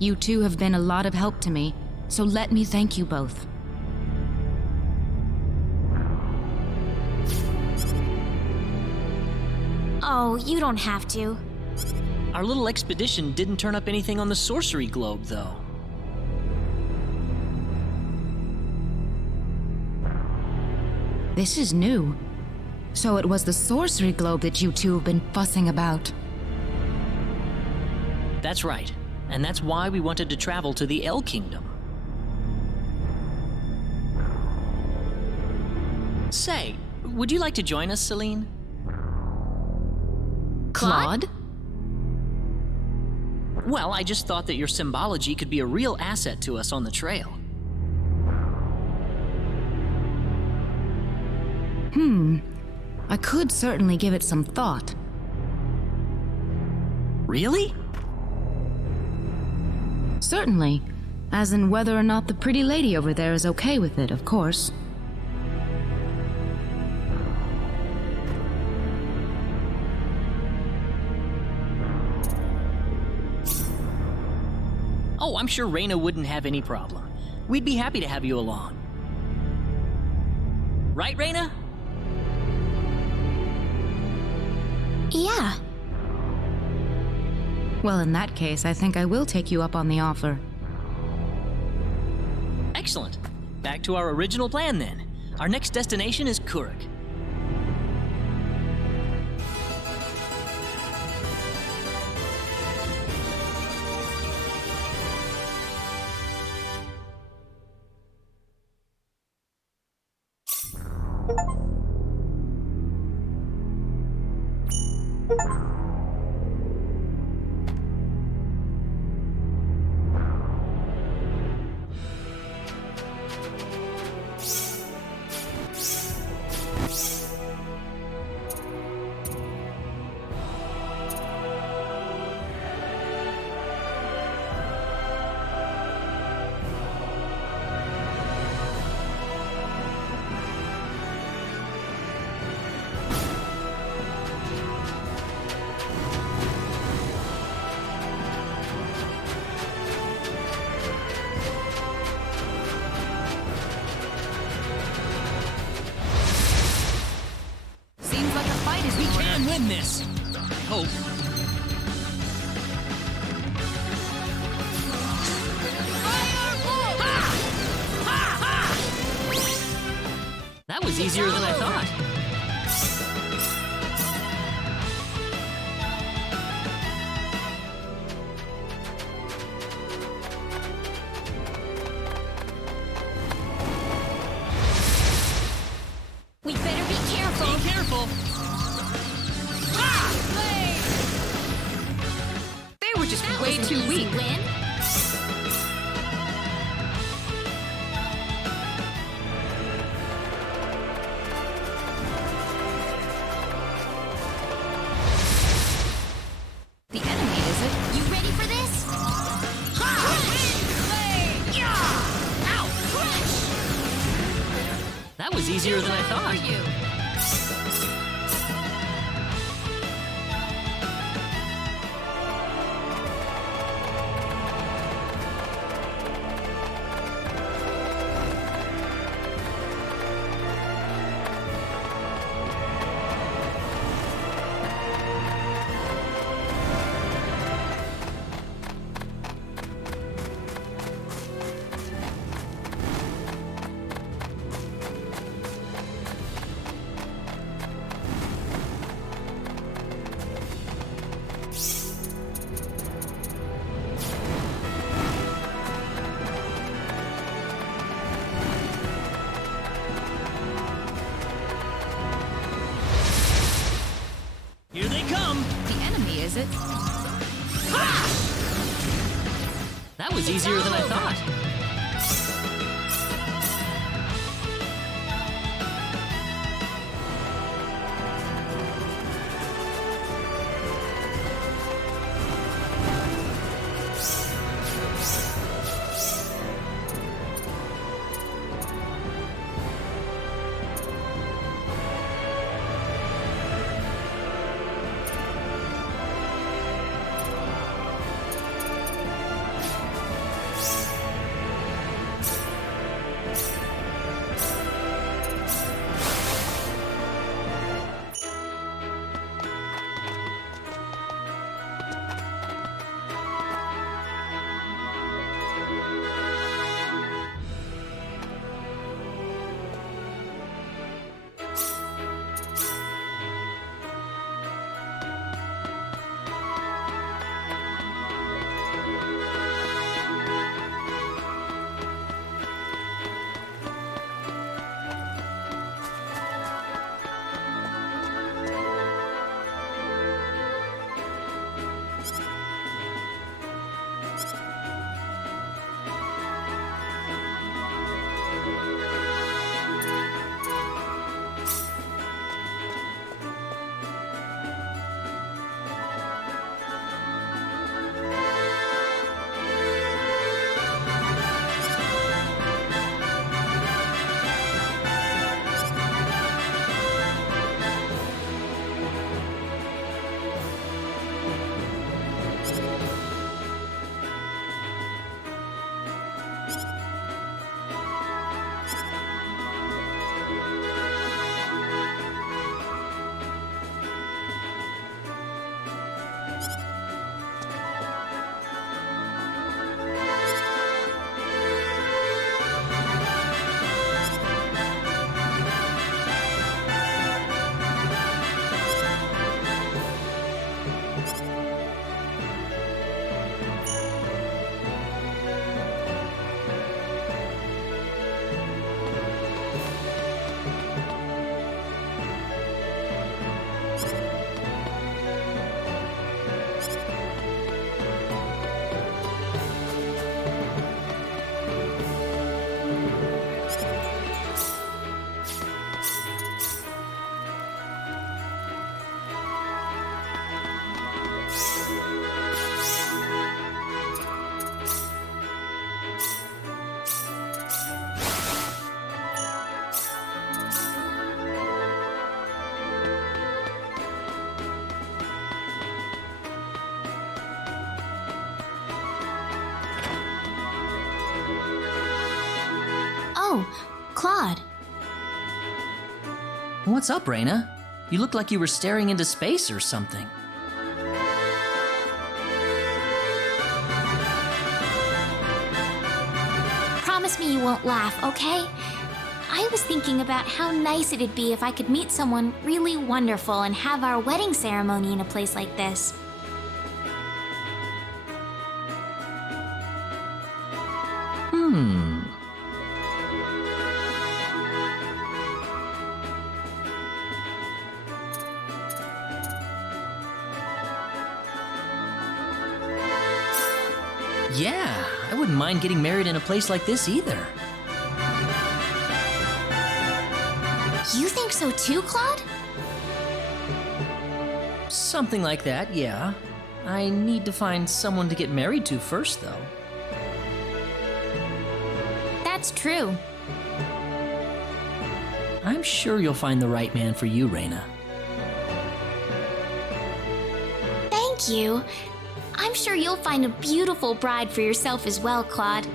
You two have been a lot of help to me, so let me thank you both. Oh, you don't have to. Our little expedition didn't turn up anything on the sorcery globe, though. This is new. So it was the sorcery globe that you two have been fussing about. That's right, and that's why we wanted to travel to the El Kingdom. Say, would you like to join us, Celine? Claude? Well, I just thought that your symbology could be a real asset to us on the trail. I could certainly give it some thought. Really? Certainly. As in whether or not the pretty lady over there is okay with it, of course. Oh, I'm sure Reyna wouldn't have any problem. We'd be happy to have you along. Right, Reyna? Yeah. Well, in that case, I think I will take you up on the offer. Excellent. Back to our original plan, then. Our next destination is Kurik. Win this. I hope. That was easier than I thought. We better be careful. Be careful. They were just way too weak. Win. The enemy, is it? You ready for this? Ow! That was easier than I thought. Here they come! The enemy, is it? That was easier than I thought. Oh, Claude. What's up, Raina? You look like you were staring into space or something. Promise me you won't laugh, okay? I was thinking about how nice it'd be if I could meet someone really wonderful and have our wedding ceremony in a place like this. Yeah, I wouldn't mind getting married in a place like this either. You think so too, Claude? Something like that, yeah. I need to find someone to get married to first, though. That's true. I'm sure you'll find the right man for you, Raina. Thank you. I'm sure you'll find a beautiful bride for yourself as well, Claude.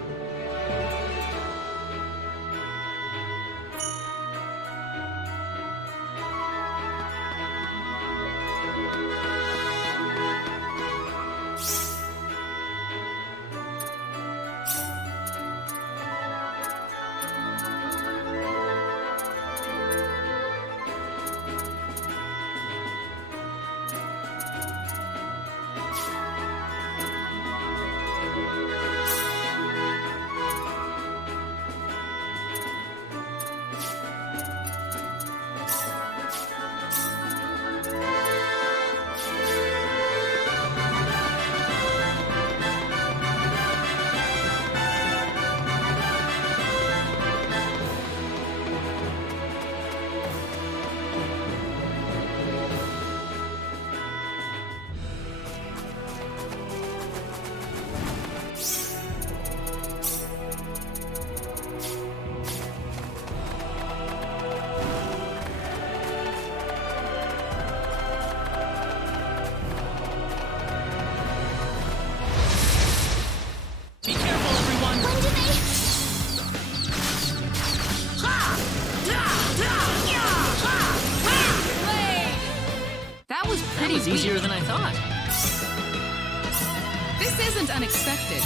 Be careful, everyone! When did they... That was That pretty was weak. easier than I thought. This isn't unexpected.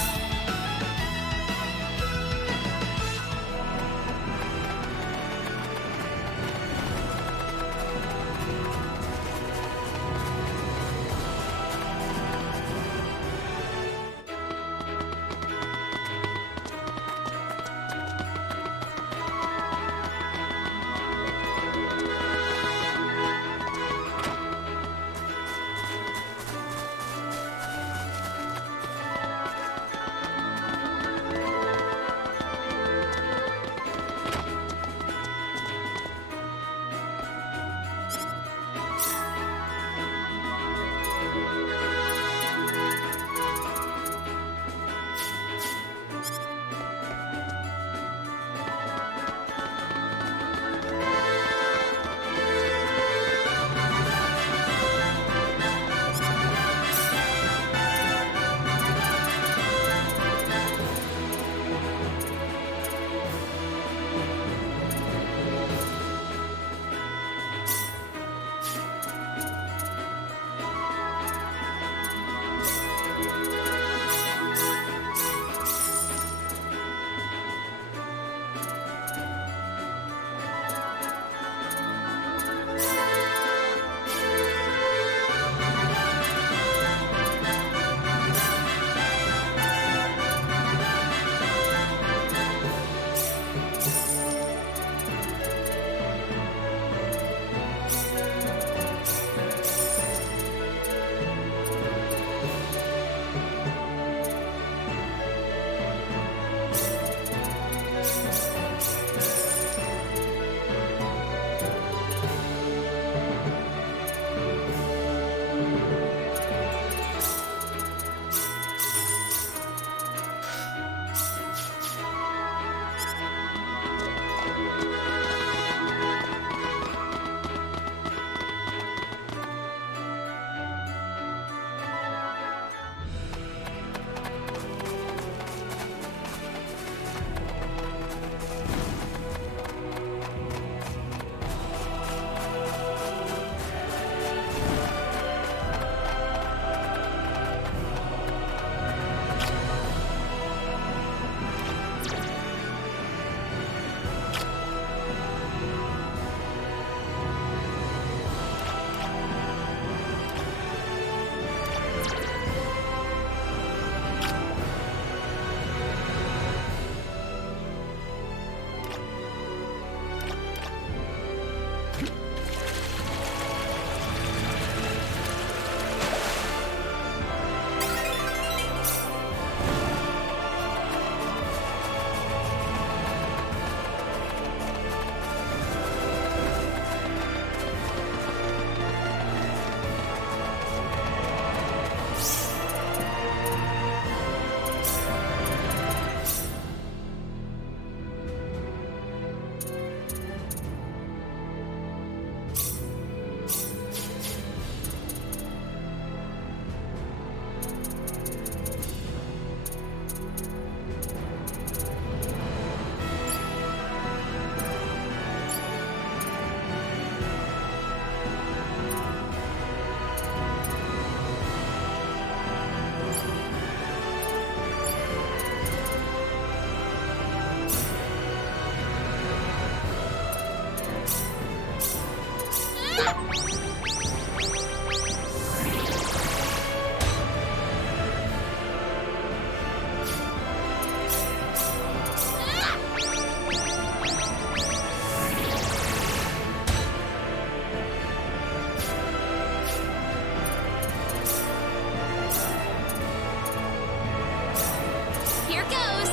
Here goes!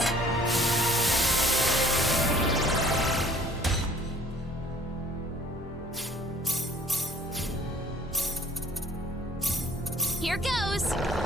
Here goes!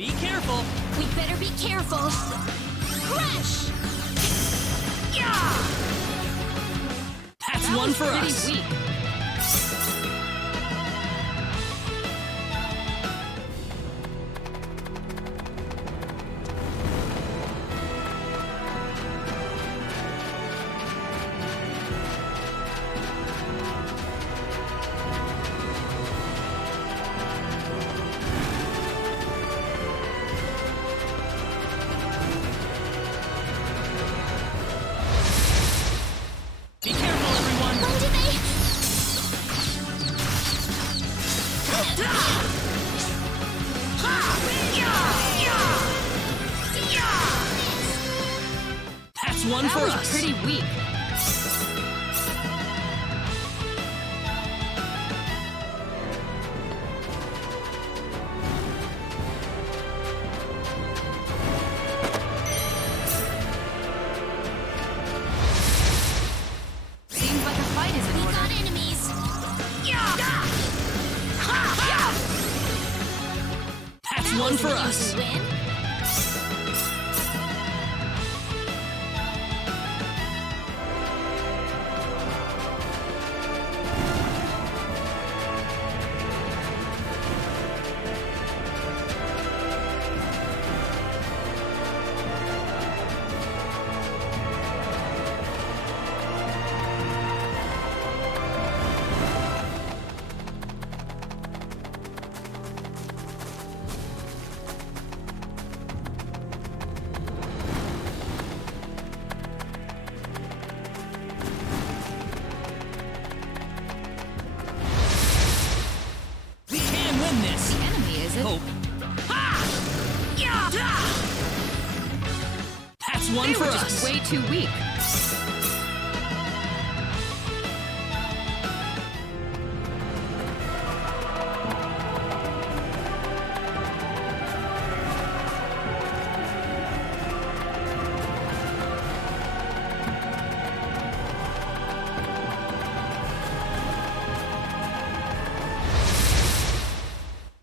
Be careful! We'd better be careful. Crash! Yeah! That's That one was for pretty us! weak. for That was us. pretty weak. Seems like a fight is in We order. got enemies. That's That one was for an us. easy win. We can win this. The enemy, is it? Hope. That's one They for were us. just way too weak.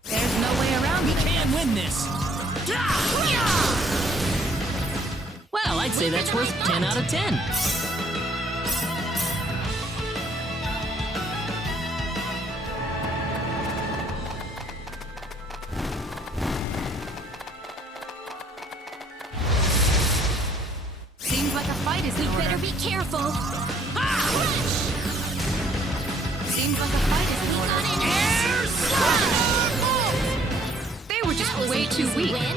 There's no way around We it. can win this. Well, I'd say that's worth 10 out of 10. Seems like a fight is in We order. better be careful. Seems like a fight is in We order. got enemies. They were just That was way an too easy weak. win.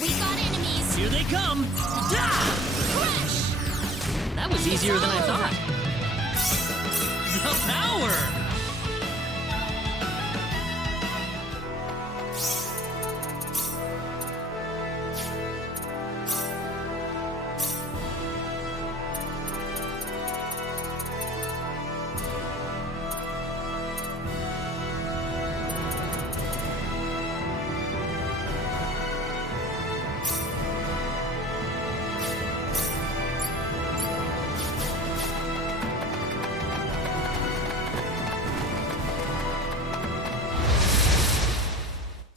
We got enemies. Here they come. Crush. That was easier than I Salva. thought. The power!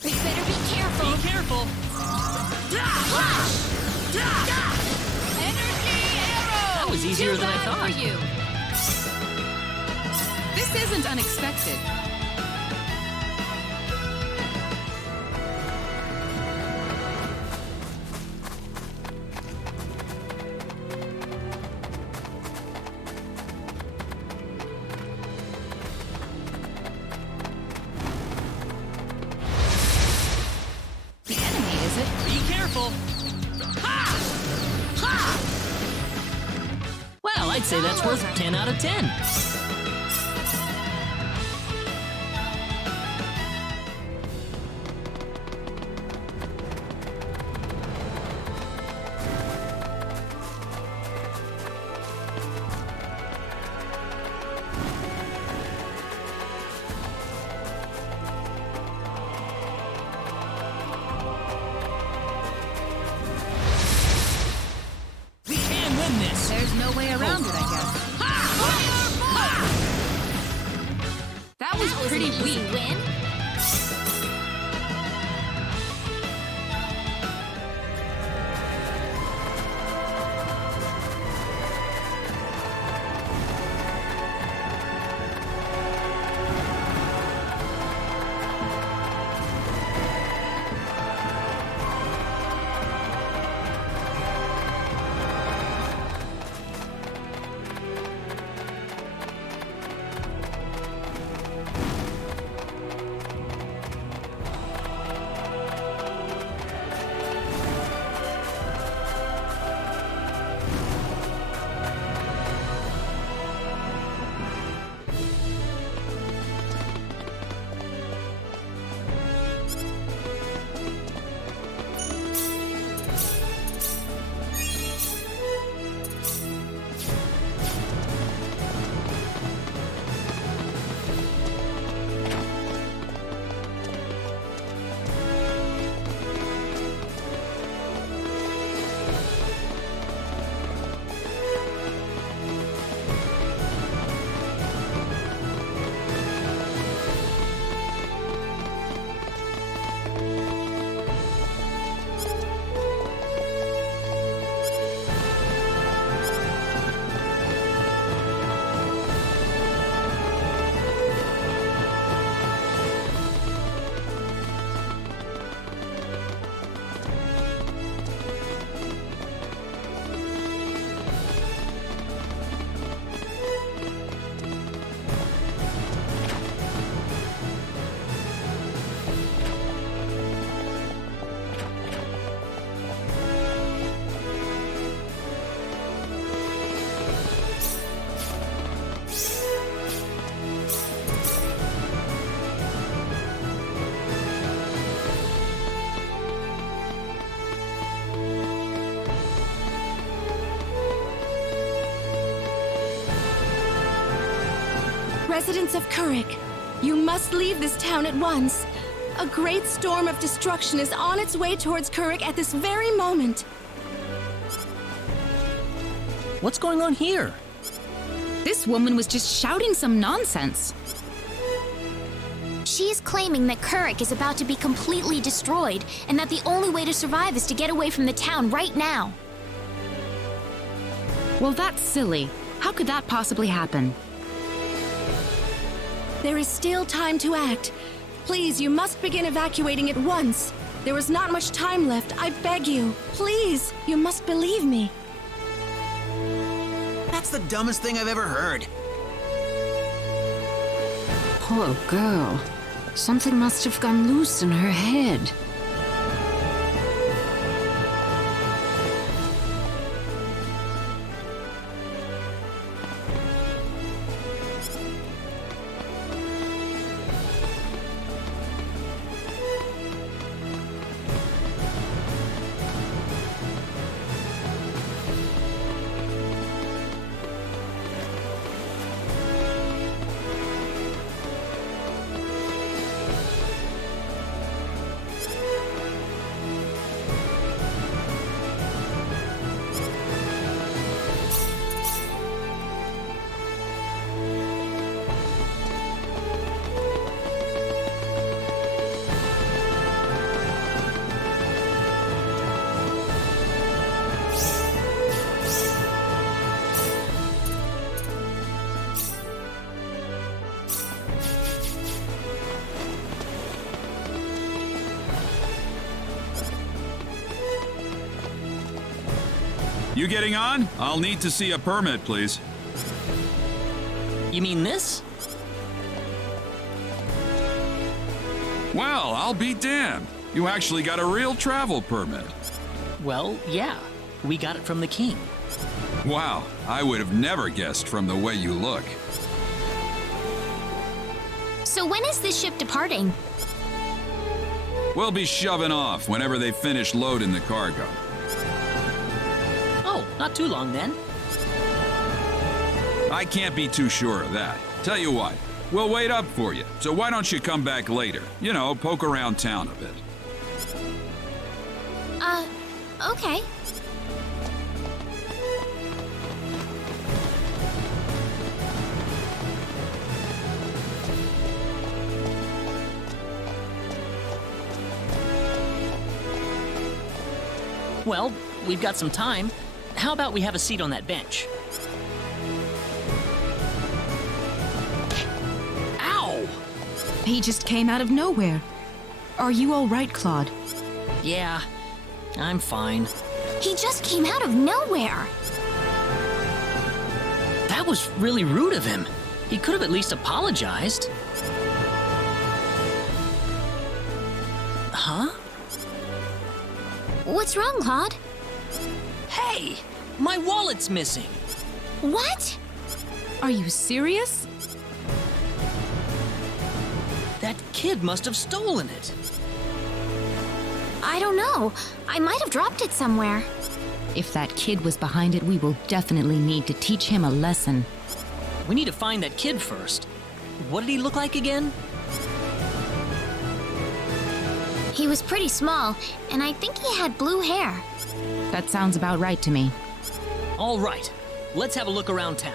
We better be careful. Be careful. Energy arrow! That was easier Too than I bad thought. for you. This isn't unexpected. The enemy, is it? Be careful. Well, I'd say that's worth 10 out of 10. We can win this. There's no way around it, I guess. That was That was pretty an easy weak. win. Residents of Kurik, you must leave this town at once. A great storm of destruction is on its way towards Kurik at this very moment. What's going on here? This woman was just shouting some nonsense. She's claiming that Kurik is about to be completely destroyed, and that the only way to survive is to get away from the town right now. Well, that's silly. How could that possibly happen? There is still time to act. Please, you must begin evacuating at once. There is not much time left, I beg you. Please, you must believe me. That's the dumbest thing I've ever heard. Poor girl. Something must have gone loose in her head. You getting on? I'll need to see a permit, please. You mean this? Well, I'll be damned. You actually got a real travel permit. Well, yeah. We got it from the king. Wow, I would have never guessed from the way you look. So when is this ship departing? We'll be shoving off whenever they finish loading the cargo. Oh, not too long then. I can't be too sure of that. Tell you what, we'll wait up for you. So why don't you come back later? You know, poke around town a bit. Okay. Well, we've got some time. How about we have a seat on that bench? Ow! He just came out of nowhere. Are you all right, Claude? Yeah, I'm fine. He just came out of nowhere. That was really rude of him. He could have at least apologized. Huh? What's wrong, Claude? Hey! My wallet's missing! What? Are you serious? That kid must have stolen it. I don't know. I might have dropped it somewhere. If that kid was behind it, we will definitely need to teach him a lesson. We need to find that kid first. What did he look like again? He was pretty small, and I think he had blue hair. That sounds about right to me. All right, let's have a look around town.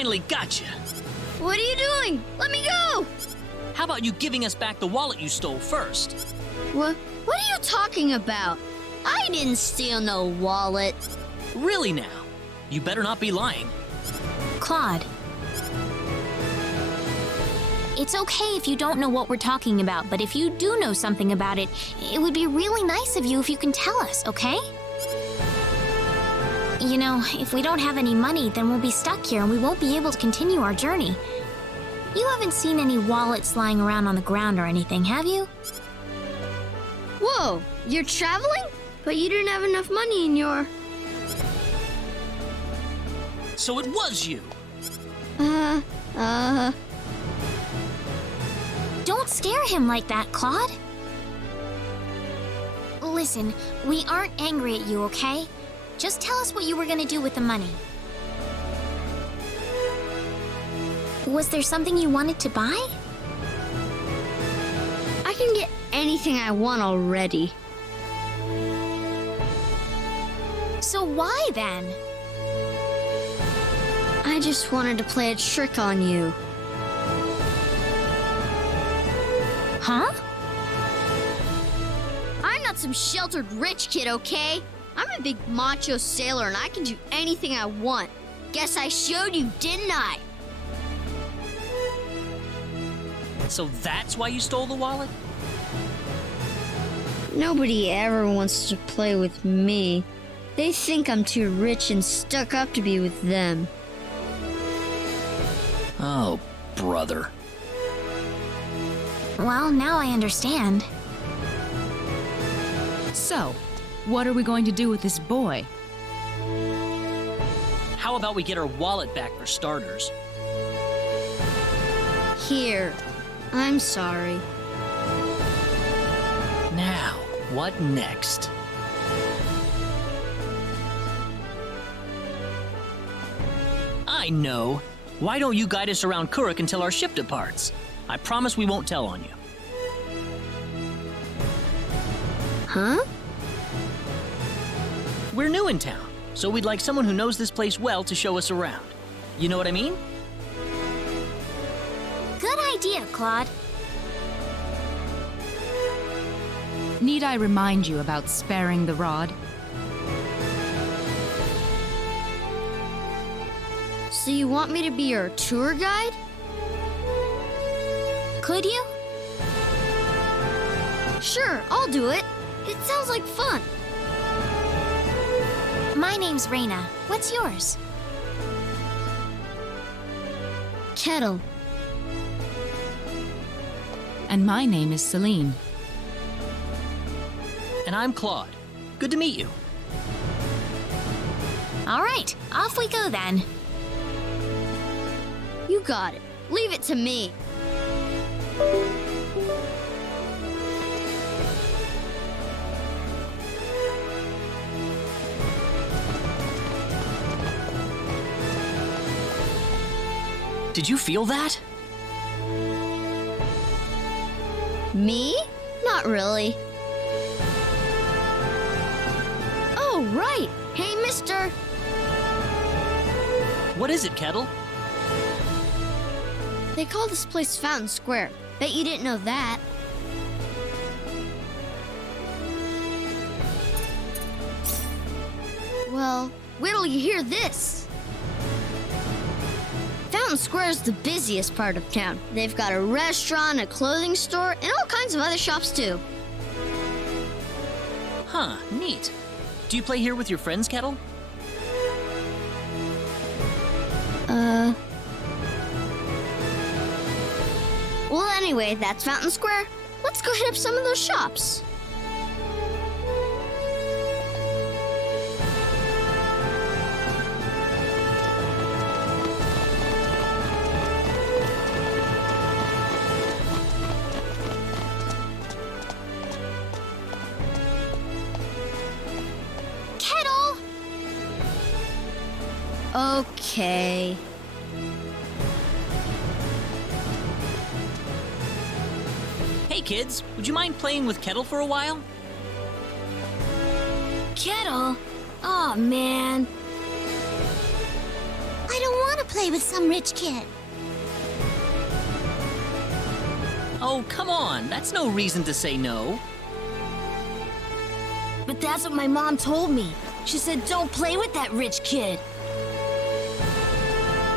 finally got you. What are you doing? Let me go! How about you giving us back the wallet you stole first? What are you talking about? I didn't steal no wallet. Really now? You better not be lying. Claude. It's okay if you don't know what we're talking about, but if you do know something about it, it would be really nice of you if you can tell us, okay? You know, if we don't have any money, then we'll be stuck here and we won't be able to continue our journey. You haven't seen any wallets lying around on the ground or anything, have you? Whoa, you're traveling? But you didn't have enough money in your... So it was you. Don't scare him like that, Claude. Listen, we aren't angry at you, okay? Just tell us what you were gonna do with the money. Was there something you wanted to buy? I can get anything I want already. So why then? I just wanted to play a trick on you. Huh? I'm not some sheltered rich kid, okay? I'm a big macho sailor and I can do anything I want. Guess I showed you, didn't I? So that's why you stole the wallet? Nobody ever wants to play with me. They think I'm too rich and stuck up to be with them. Oh, brother. Well, now I understand. So, what are we going to do with this boy? How about we get our wallet back for starters? Here, I'm sorry. Now, what next? I know. Why don't you guide us around Kuruk until our ship departs? I promise we won't tell on you. Huh? We're new in town, so we'd like someone who knows this place well to show us around. You know what I mean? Good idea, Claude. Need I remind you about sparing the rod? So you want me to be your tour guide? Could you? Sure, I'll do it. It sounds like fun. My name's Raina. What's yours? Kettle. And my name is Celine. And I'm Claude. Good to meet you. All right, off we go then. You got it. Leave it to me. Did you feel that? Me? Not really. Oh, right. Hey, mister. What is it, Kettle? They call this place Fountain Square. Bet you didn't know that. Well, wait till you hear this. Fountain Square is the busiest part of town. They've got a restaurant, a clothing store, and all kinds of other shops too. Huh, neat. Do you play here with your friends, Kettle? Well, anyway, that's Fountain Square. Let's go hit up some of those shops. Kettle! Okay. Hey kids, would you mind playing with Kettle for a while? Kettle? Oh, man. I don't want to play with some rich kid. Oh, come on. That's no reason to say no. But that's what my mom told me. She said don't play with that rich kid.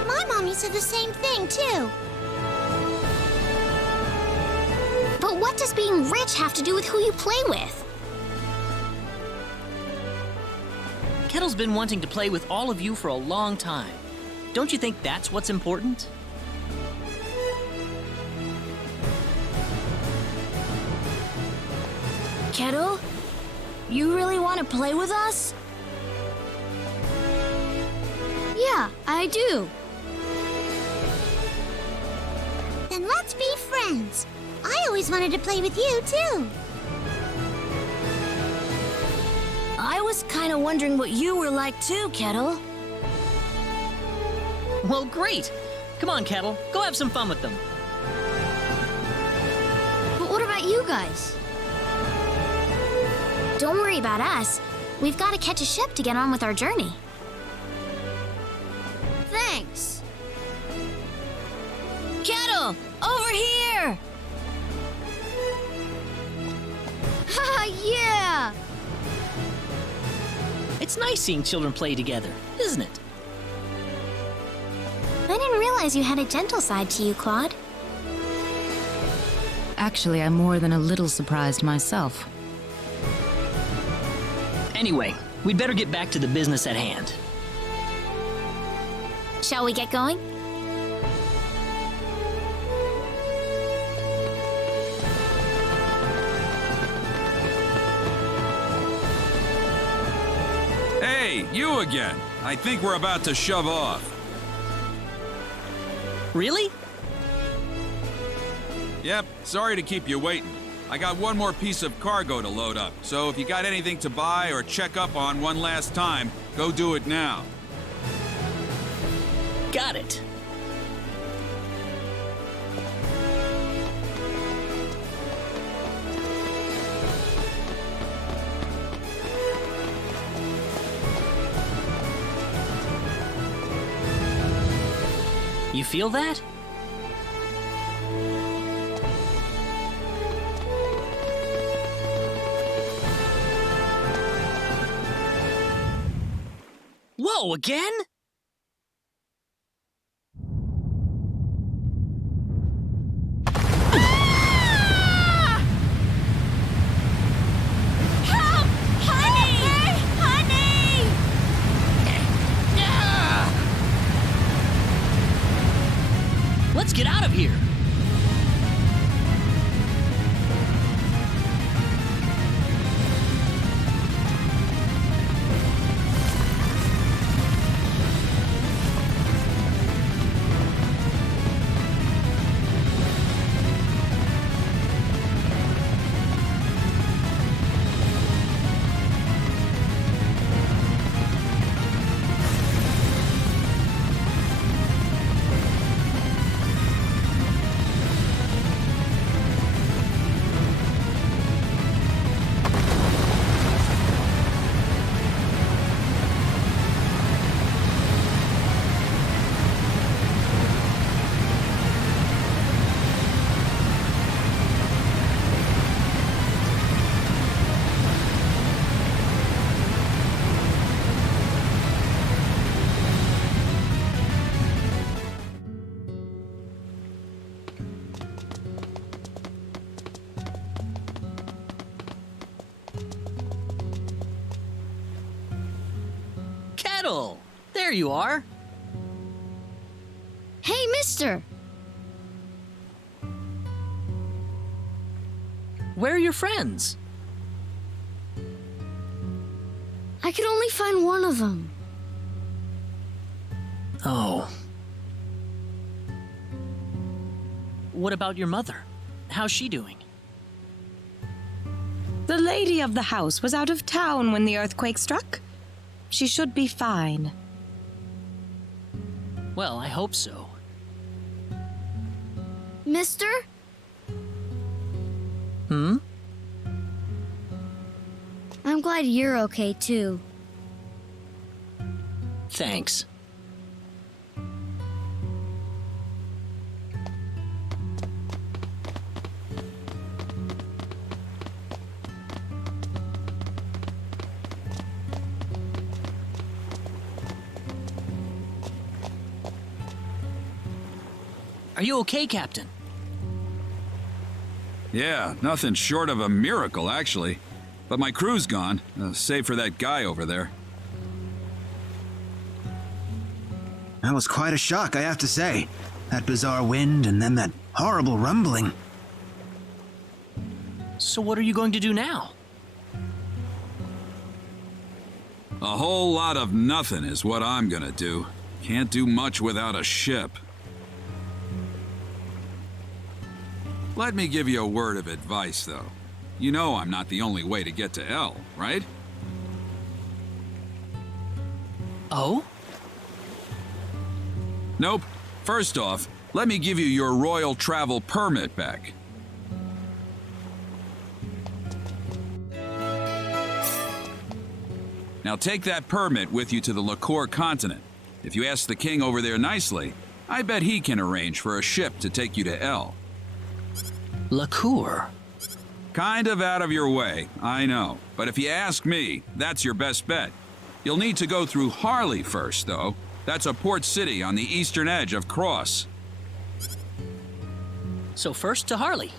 My mommy said the same thing, too. But what does being rich have to do with who you play with? Kettle's been wanting to play with all of you for a long time. Don't you think that's what's important? Kettle, you really want to play with us? Yeah, I do. Then let's be friends. I always wanted to play with you, too. I was kind of wondering what you were like too, Kettle. Well, great. Come on, Kettle. Go have some fun with them. But what about you guys? Don't worry about us. We've got to catch a ship to get on with our journey. Thanks. Kettle, over here! Haha, yeah! It's nice seeing children play together, isn't it? I didn't realize you had a gentle side to you, Claude. Actually, I'm more than a little surprised myself. Anyway, we'd better get back to the business at hand. Shall we get going? Hey, you again. I think we're about to shove off. Really? Yep, sorry to keep you waiting. I got one more piece of cargo to load up, so if you got anything to buy or check up on one last time, go do it now. Got it. You feel that? Whoa, again? Let's get out of here! Kettle! There you are! Hey, mister! Where are your friends? I could only find one of them. Oh. What about your mother? How's she doing? The lady of the house was out of town when the earthquake struck. She should be fine. Well, I hope so. Mister? Hmm? I'm glad you're okay, too. Thanks. Are you okay, Captain? Yeah, nothing short of a miracle, actually. But my crew's gone, save for that guy over there. That was quite a shock, I have to say. That bizarre wind and then that horrible rumbling. So what are you going to do now? A whole lot of nothing is what I'm gonna do. Can't do much without a ship. Let me give you a word of advice, though. You know I'm not the only way to get to L, right? Oh? Nope. First off, let me give you your royal travel permit back. Now take that permit with you to the Liqueur continent. If you ask the king over there nicely, I bet he can arrange for a ship to take you to L. Liqueur? Kind of out of your way, I know. But if you ask me, that's your best bet. You'll need to go through Harley first, though. That's a port city on the eastern edge of Cross. So first to Harley.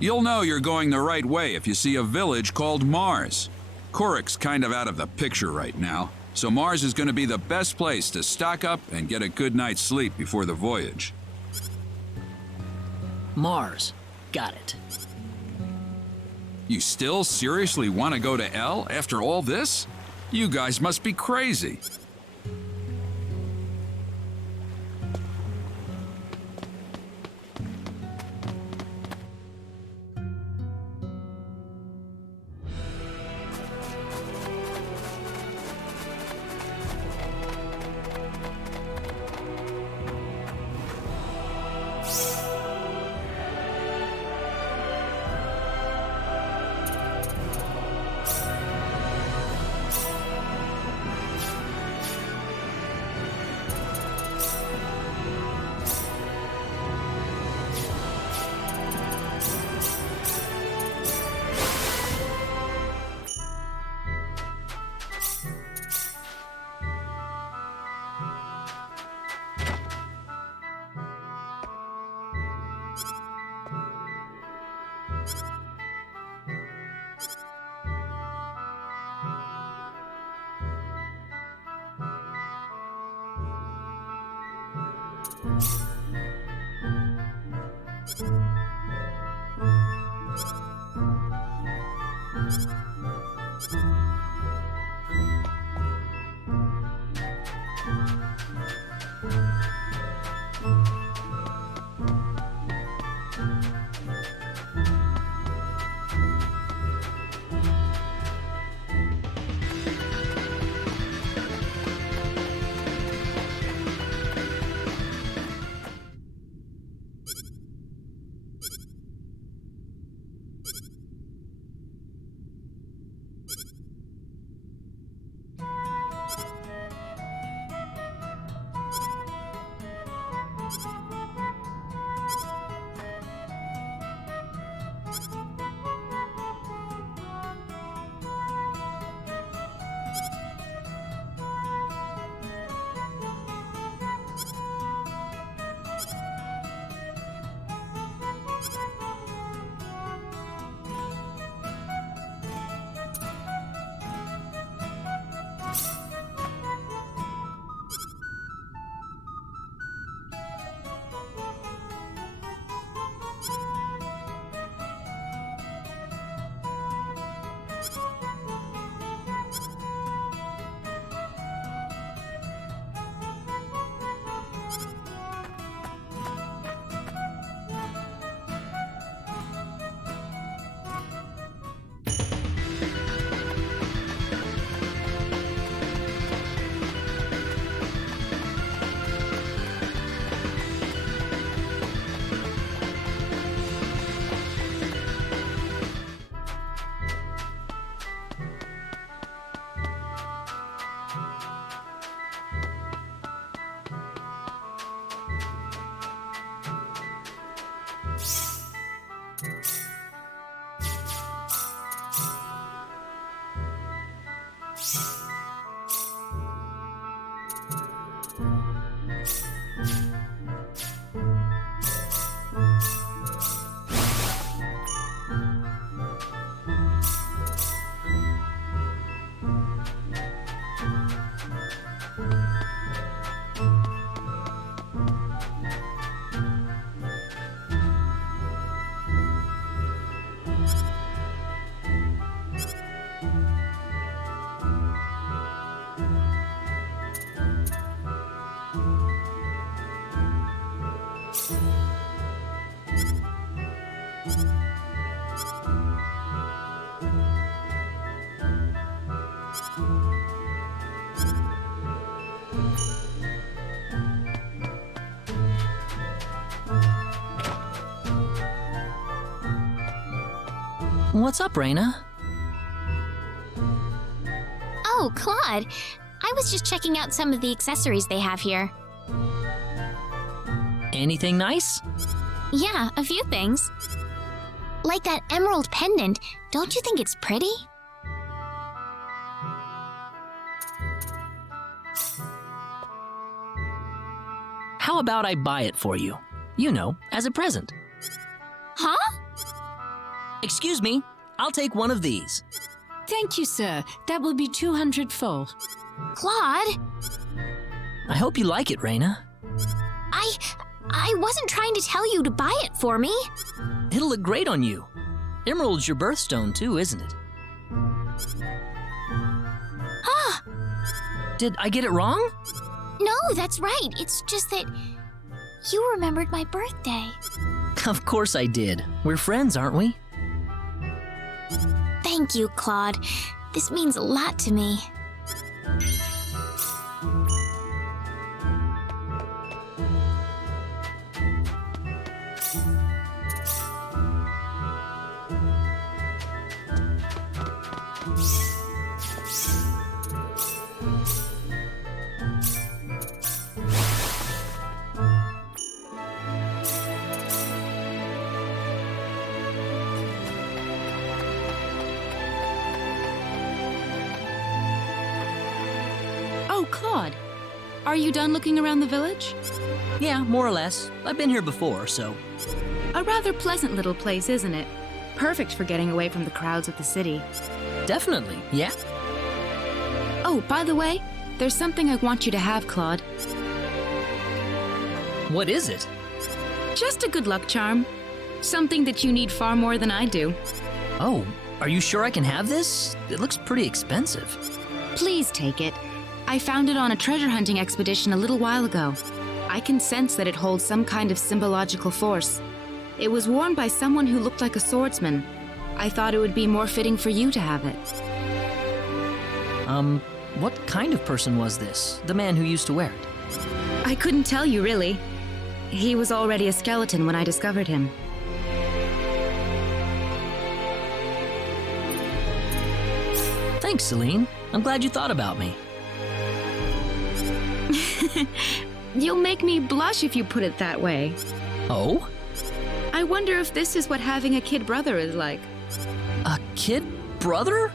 You'll know you're going the right way if you see a village called Marze. Kuruk's kind of out of the picture right now, so Marze is going to be the best place to stock up and get a good night's sleep before the voyage. Marze. Got it. You still seriously want to go to L after all this? You guys must be crazy. What's up, Raina? Oh, Claude. I was just checking out some of the accessories they have here. Anything nice? Yeah, a few things. Like that emerald pendant. Don't you think it's pretty? How about I buy it for you? You know, as a present. Huh? Excuse me, I'll take one of these. Thank you, sir. That will be 200 full. Claude, I hope you like it, Raina. I wasn't trying to tell you to buy it for me. It'll look great on you. Emerald's your birthstone too, isn't it? Ah, Did I get it wrong? no, that's right. It's just that you remembered my birthday. Of course I did. We're friends, aren't we? Thank you, Claude. This means a lot to me. Oh, Claude. Are you done looking around the village? Yeah, more or less. I've been here before, so... A rather pleasant little place, isn't it? Perfect for getting away from the crowds of the city. Definitely, yeah? Oh, by the way, there's something I want you to have, Claude. What is it? Just a good luck charm. Something that you need far more than I do. Oh, are you sure I can have this? It looks pretty expensive. Please take it. I found it on a treasure hunting expedition a little while ago. I can sense that it holds some kind of symbological force. It was worn by someone who looked like a swordsman. I thought it would be more fitting for you to have it. What kind of person was this? The man who used to wear it? I couldn't tell you, really. He was already a skeleton when I discovered him. Thanks, Celine. I'm glad you thought about me. You'll make me blush if you put it that way. Oh? I wonder if this is what having a kid brother is like. A kid brother?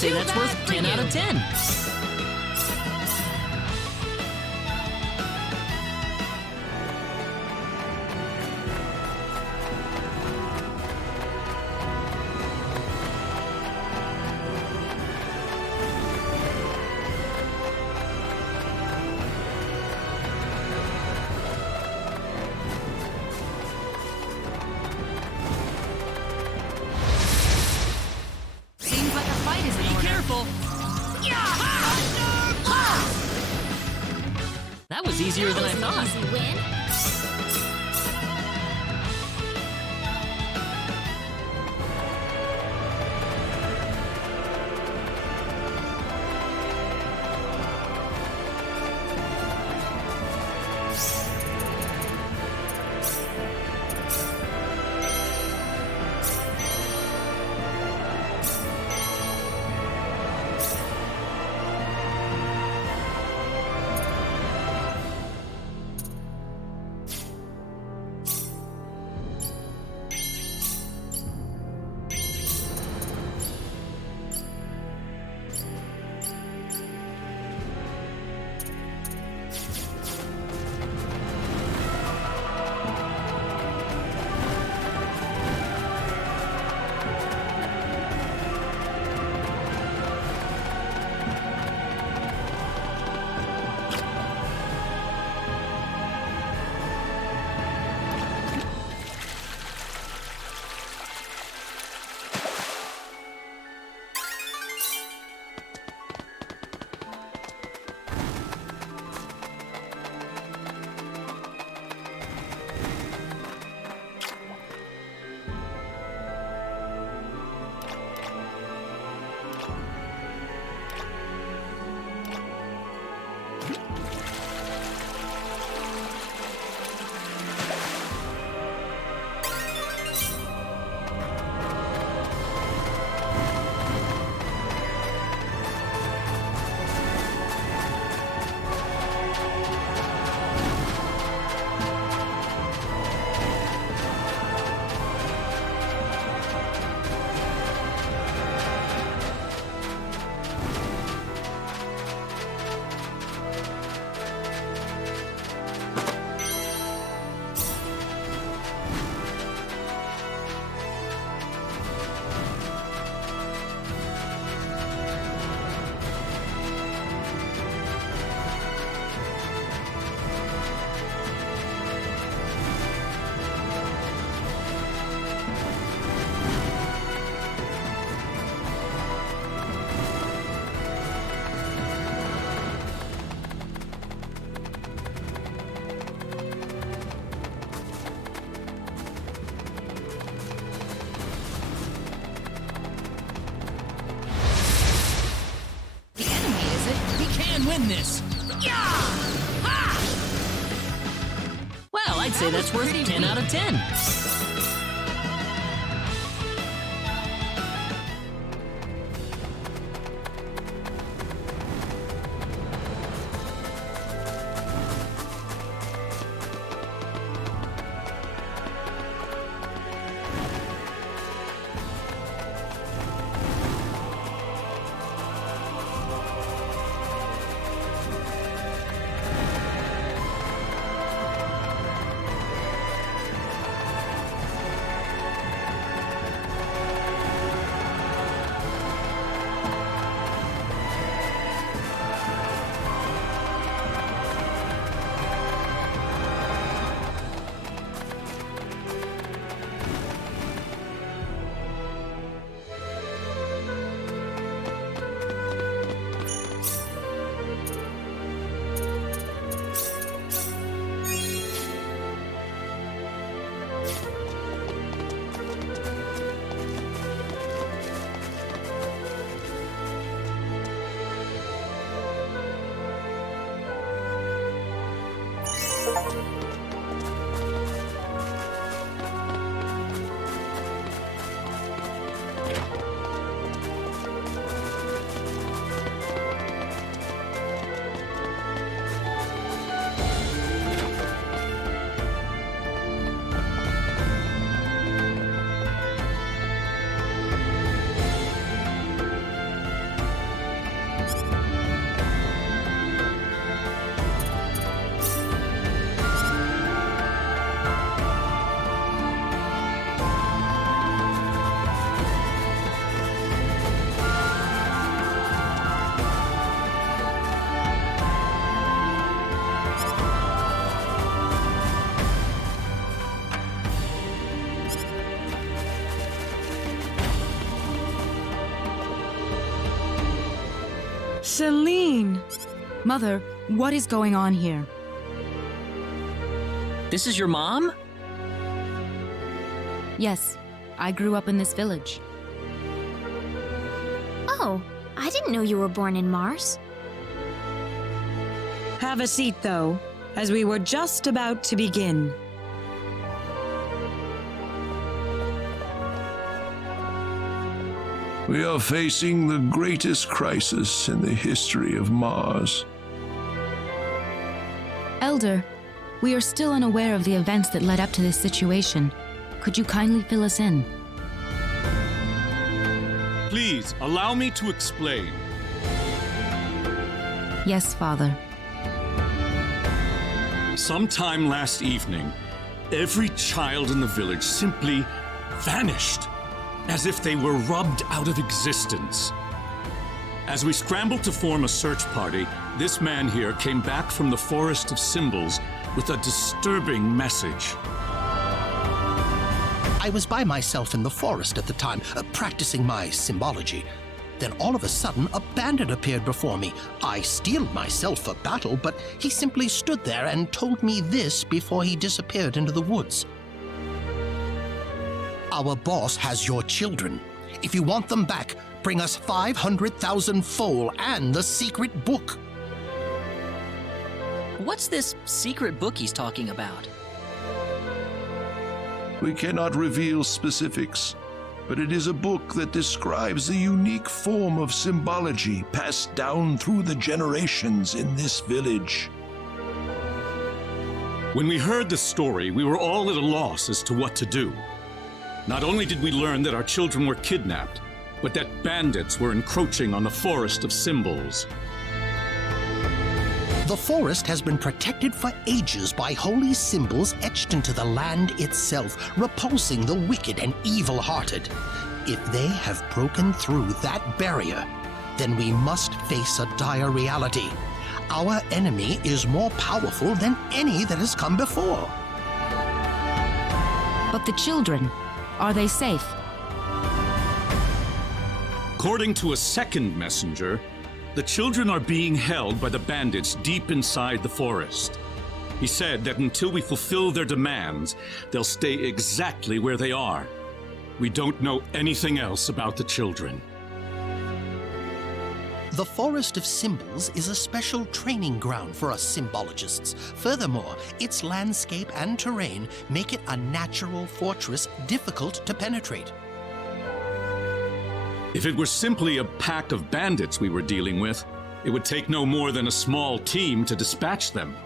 say that's worth 10 out of 10. Seems like a fight is in Be order. careful! That was easier than I thought. Easy win. Win this. Well, I'd say that's worth 10 out of 10. Celine! Mother, what is going on here? This is your mom? Yes, I grew up in this village. Oh, I didn't know you were born in Mars. Have a seat, though, as we were just about to begin. We are facing the greatest crisis in the history of Mars. Elder, we are still unaware of the events that led up to this situation. Could you kindly fill us in? Please, allow me to explain. Yes, Father. Sometime last evening, every child in the village simply vanished, as if they were rubbed out of existence. As we scrambled to form a search party, this man here came back from the forest of Symbpls with a disturbing message. I was by myself in the forest at the time, practicing my symbology. Then all of a sudden, a bandit appeared before me. I steeled myself for battle, but he simply stood there and told me this before he disappeared into the woods. Our boss has your children. If you want them back, bring us 500,000 foal and the secret book. What's this secret book he's talking about? We cannot reveal specifics, but it is a book that describes a unique form of symbology passed down through the generations in this village. When we heard the story, we were all at a loss as to what to do. Not only did we learn that our children were kidnapped, but that bandits were encroaching on the forest of Symbpls. The forest has been protected for ages by holy symbols etched into the land itself, repulsing the wicked and evil-hearted. If they have broken through that barrier, then we must face a dire reality. Our enemy is more powerful than any that has come before. But the children, are they safe? According to a second messenger, the children are being held by the bandits deep inside the forest. He said that until we fulfill their demands, they'll stay exactly where they are. We don't know anything else about the children. The Forest of Symbpls is a special training ground for us symbologists. Furthermore, its landscape and terrain make it a natural fortress difficult to penetrate. If it were simply a pack of bandits we were dealing with, it would take no more than a small team to dispatch them.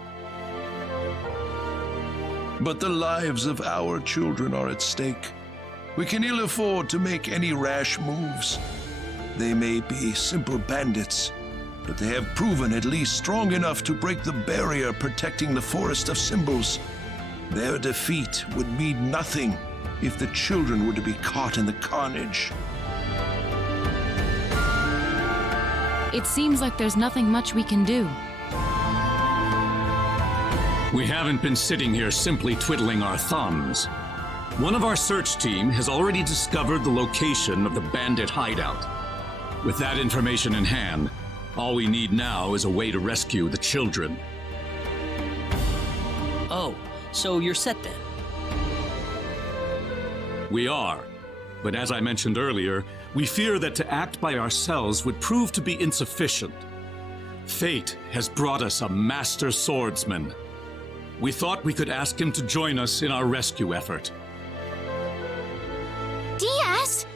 But the lives of our children are at stake. We can ill afford to make any rash moves. They may be simple bandits, but they have proven at least strong enough to break the barrier protecting the Forest of Symbpls. Their defeat would mean nothing if the children were to be caught in the carnage. It seems like there's nothing much we can do. We haven't been sitting here simply twiddling our thumbs. One of our search team has already discovered the location of the bandit hideout. With that information in hand, all we need now is a way to rescue the children. Oh, so you're set then? We are. But as I mentioned earlier, we fear that to act by ourselves would prove to be insufficient. Fate has brought us a master swordsman. We thought we could ask him to join us in our rescue effort. Diaz!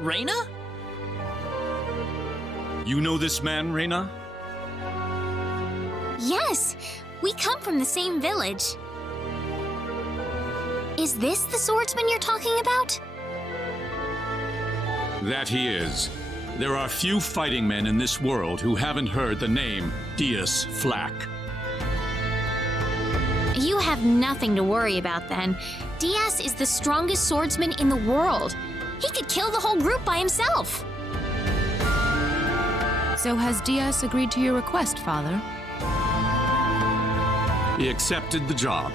Reyna? You know this man, Reyna? Yes, we come from the same village. Is this the swordsman you're talking about? That he is. There are few fighting men in this world who haven't heard the name Diaz Flack. You have nothing to worry about then. Diaz is the strongest swordsman in the world. He could kill the whole group by himself. So has Diaz agreed to your request, Father? He accepted the job.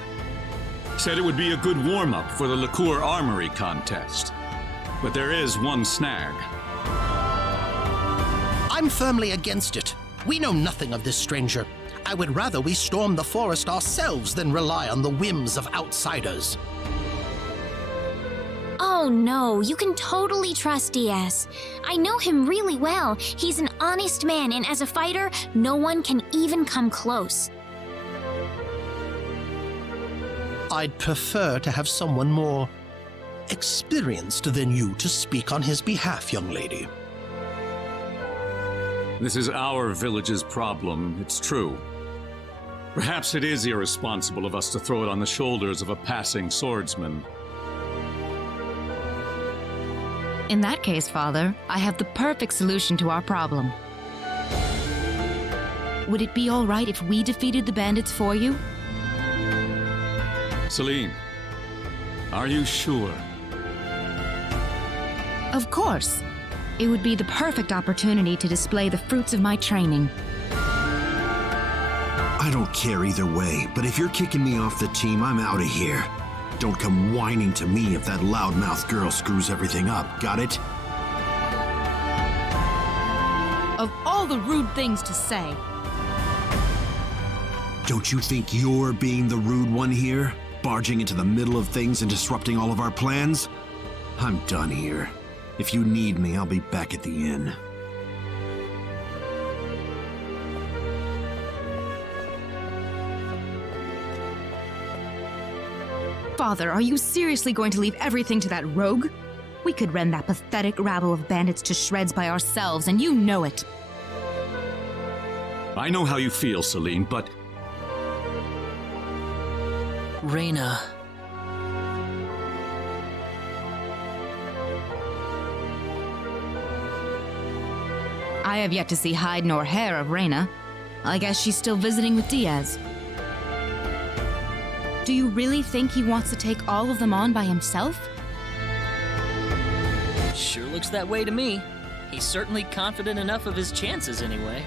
Said it would be a good warm-up for the Liqueur Armory contest. But there is one snag. I'm firmly against it. We know nothing of this stranger. I would rather we storm the forest ourselves than rely on the whims of outsiders. Oh no, you can totally trust Diaz. I know him really well. He's an honest man, and as a fighter, no one can even come close. I'd prefer to have someone more experienced than you to speak on his behalf, young lady. This is our village's problem, it's true. Perhaps it is irresponsible of us to throw it on the shoulders of a passing swordsman. In that case, Father, I have the perfect solution to our problem. Would it be all right if we defeated the bandits for you? Celine, are you sure? Of course. It would be the perfect opportunity to display the fruits of my training. I don't care either way, but if you're kicking me off the team, I'm out of here. Don't come whining to me if that loudmouth girl screws everything up, got it? Of all the rude things to say. Don't you think you're being the rude one here? Barging into the middle of things and disrupting all of our plans? I'm done here. If you need me, I'll be back at the inn. Father, are you seriously going to leave everything to that rogue? We could rend that pathetic rabble of bandits to shreds by ourselves, and you know it. I know how you feel, Celine, but... Reyna. I have yet to see hide nor hair of Reyna. I guess she's still visiting with Diaz. Do you really think he wants to take all of them on by himself? Sure looks that way to me. He's certainly confident enough of his chances anyway.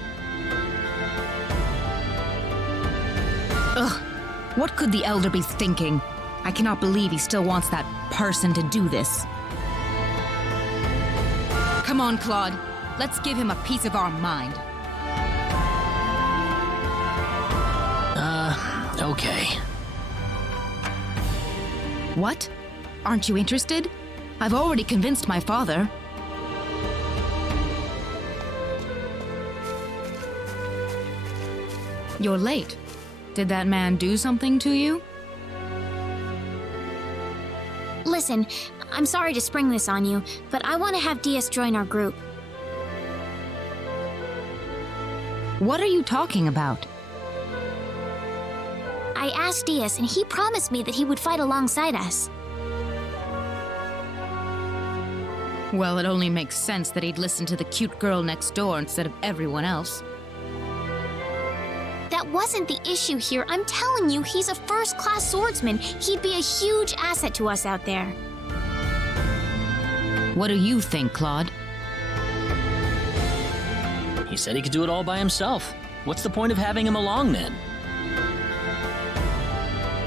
Ugh, what could the Elder be thinking? I cannot believe he still wants that person to do this. Come on, Claude. Let's give him a piece of our mind. Okay. What? Aren't you interested? I've already convinced my father. You're late. Did that man do something to you? Listen, I'm sorry to spring this on you, but I want to have Diaz join our group. What are you talking about? I asked Diaz, and he promised me that he would fight alongside us. Well, it only makes sense that he'd listen to the cute girl next door instead of everyone else. That wasn't the issue here. I'm telling you, he's a first-class swordsman. He'd be a huge asset to us out there. What do you think, Claude? He said he could do it all by himself. What's the point of having him along then?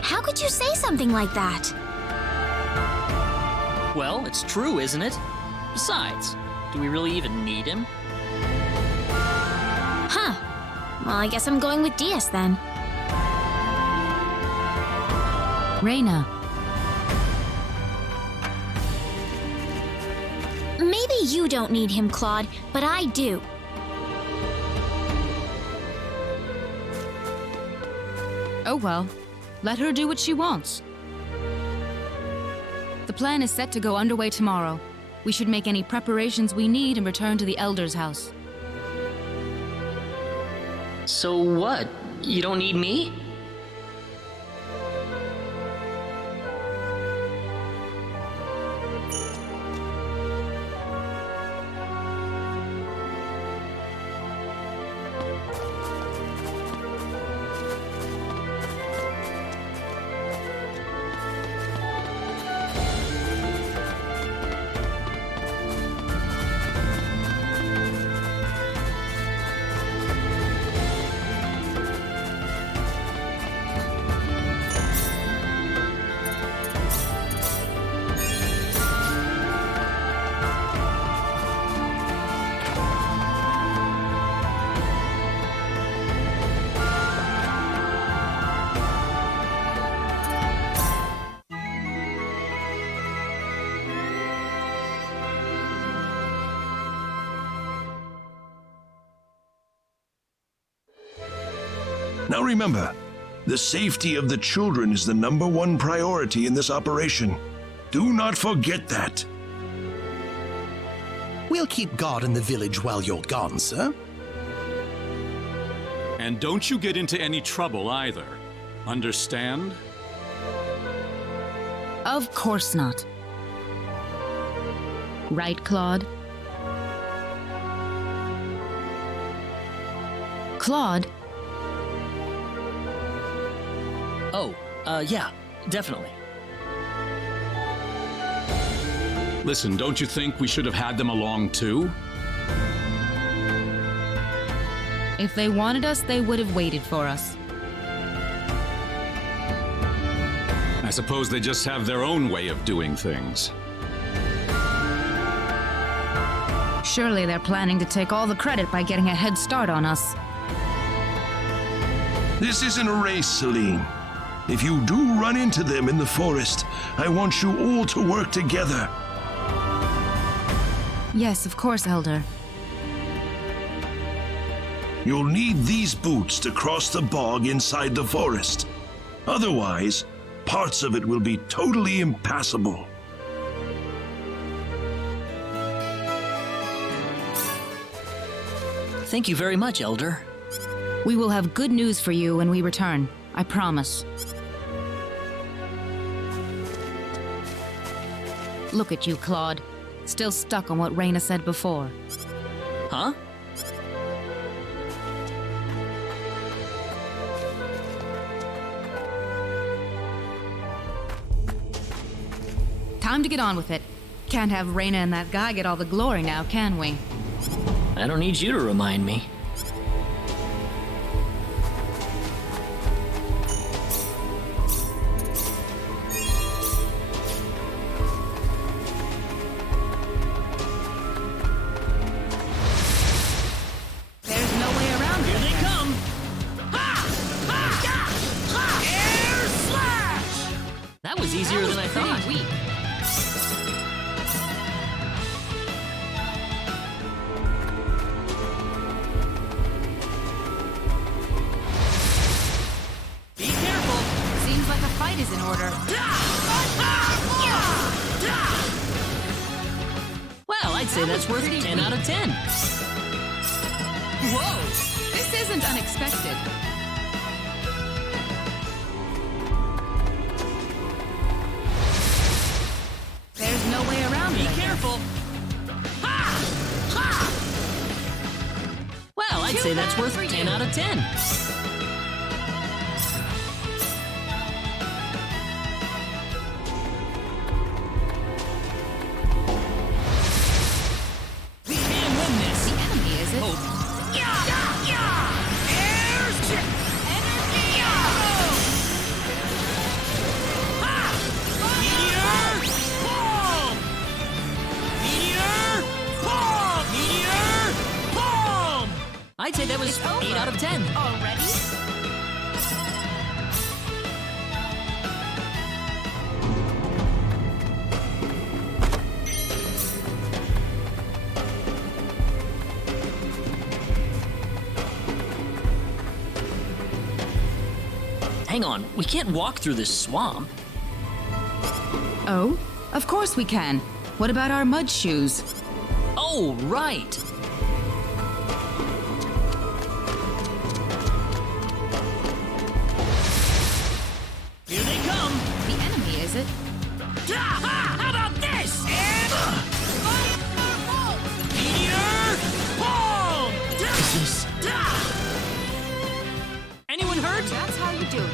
How could you say something like that? Well, it's true, isn't it? Besides, do we really even need him? Huh. Well, I guess I'm going with Diaz then. Reyna. Maybe you don't need him, Claude, but I do. Oh well, let her do what she wants. The plan is set to go underway tomorrow. We should make any preparations we need and return to the Elder's house. So what? You don't need me? Now remember, the safety of the children is the #1 priority in this operation. Do not forget that. We'll keep guard in the village while you're gone, sir. And don't you get into any trouble either. Understand? Of course not. Right, Claude? Claude? Oh, yeah, definitely. Listen, don't you think we should have had them along too? If they wanted us, they would have waited for us. I suppose they just have their own way of doing things. Surely they're planning to take all the credit by getting a head start on us. This isn't a race, Celine. If you do run into them in the forest, I want you all to work together. Yes, of course, Elder. You'll need these boots to cross the bog inside the forest. Otherwise, parts of it will be totally impassable. Thank you very much, Elder. We will have good news for you when we return. I promise. Look at you, Claude. Still stuck on what Reyna said before. Huh? Time to get on with it. Can't have Reyna and that guy get all the glory now, can we? I don't need you to remind me. There's no way around it. Here they come! Air slash! That was easier than I thought. Weak. Be careful! Seems like a fight is in order. Well, I'd say that's worth 10 out of 10. Whoa! This isn't unexpected. There's no way around Be it. careful! Well, I'd say that's worth 10 out of 10. We can win this. The enemy, is it? Hope. I'd say that was 8 out of 10. Already? Hang on, we can't walk through this swamp. Oh, of course we can. What about our mud shoes? Oh, right. Here they come. The enemy, is it? How about this? Meteor bomb! This is... Anyone hurt? That's how you do it.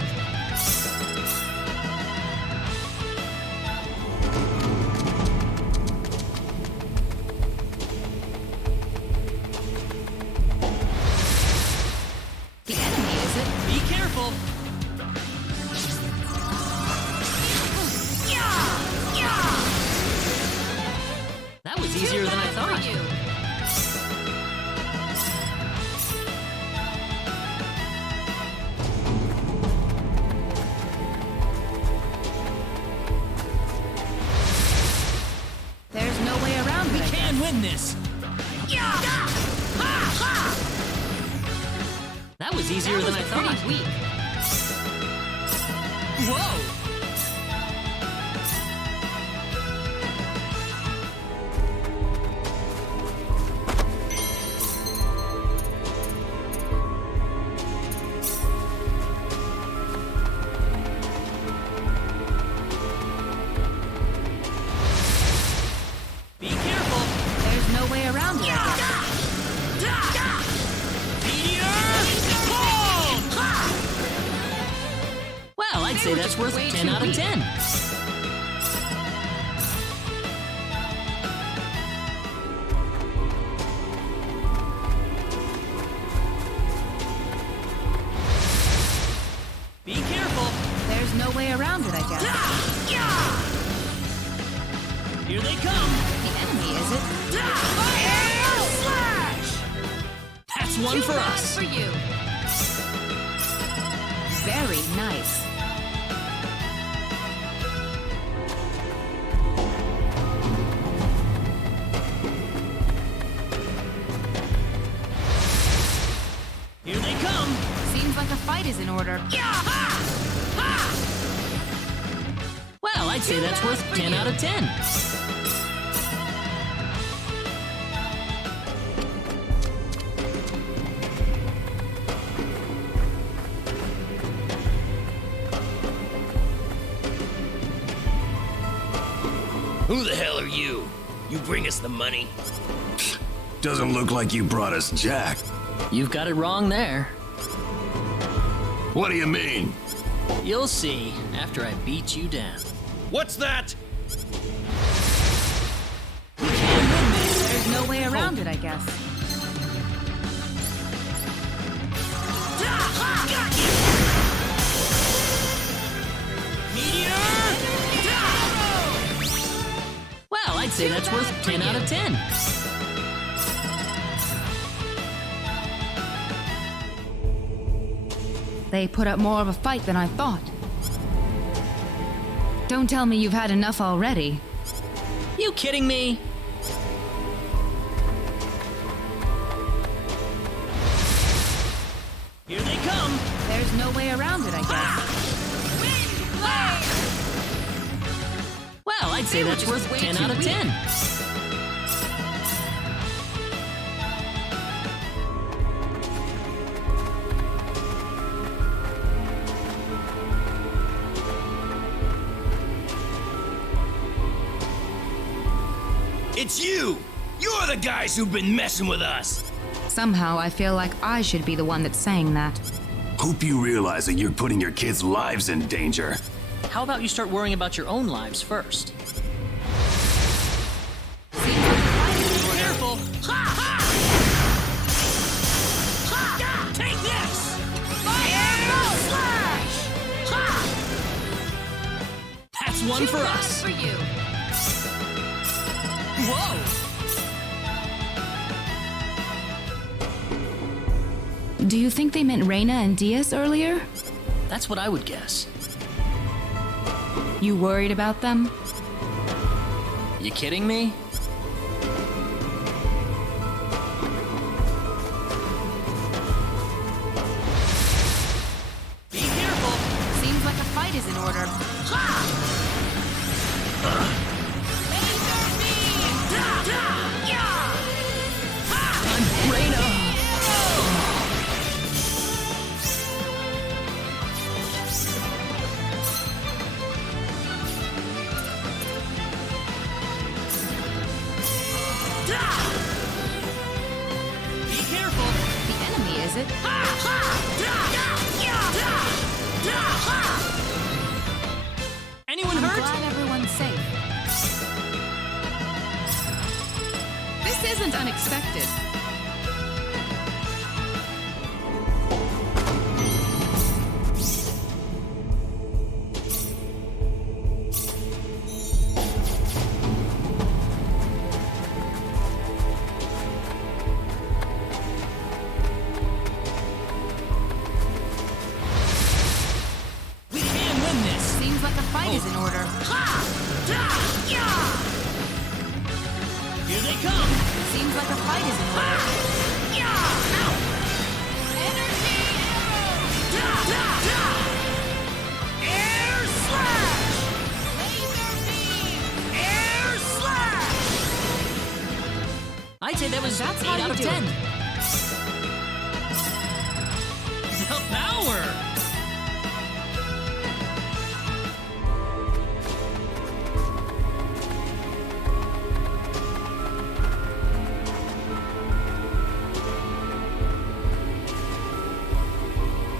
was easier than I thought. Pretty weak. Whoa! Be careful! There's no way around it, I guess. Meteor! Boom! Well, I'd say that's worth 10 out of 10. Be careful! There's no way around it, I guess. Here they come! The enemy, is it? Air slash! That's one for us! For you. Very nice. Here they come! Seems like a fight is in order. Well, I'd say that's worth 10 out of 10. Who the hell are you? You bring us the money? Doesn't look like you brought us Jack. You've got it wrong there. What do you mean? You'll see after I beat you down. What's that? There's no way around it, I guess. Well, I'd say that's worth 10 out of 10. They put up more of a fight than I thought. Don't tell me you've had enough already. You kidding me? Here they come! There's no way around it, I guess. Well, I'd say that's worth 10 out of 10. It's you! You're the guys who've been messing with us! Somehow I feel like I should be the one that's saying that. Hope you realize that you're putting your kids' lives in danger. How about you start worrying about your own lives first? Careful! Take this! Air slash! That's one for us! For you. Whoa! Do you think they meant Reyna and Diaz earlier? That's what I would guess. You worried about them? You kidding me? Be careful! Seems like a fight is in order. I'm Reyna! Be careful! The enemy, is it? Anyone hurt? Glad everyone's safe. This isn't unexpected. We can win this! Seems like a fight is in order. Here they come! Seems like a fight is in order. Energy Air slash! Air slash! I'd say that was That's 8 how out you of do 10. it. The power!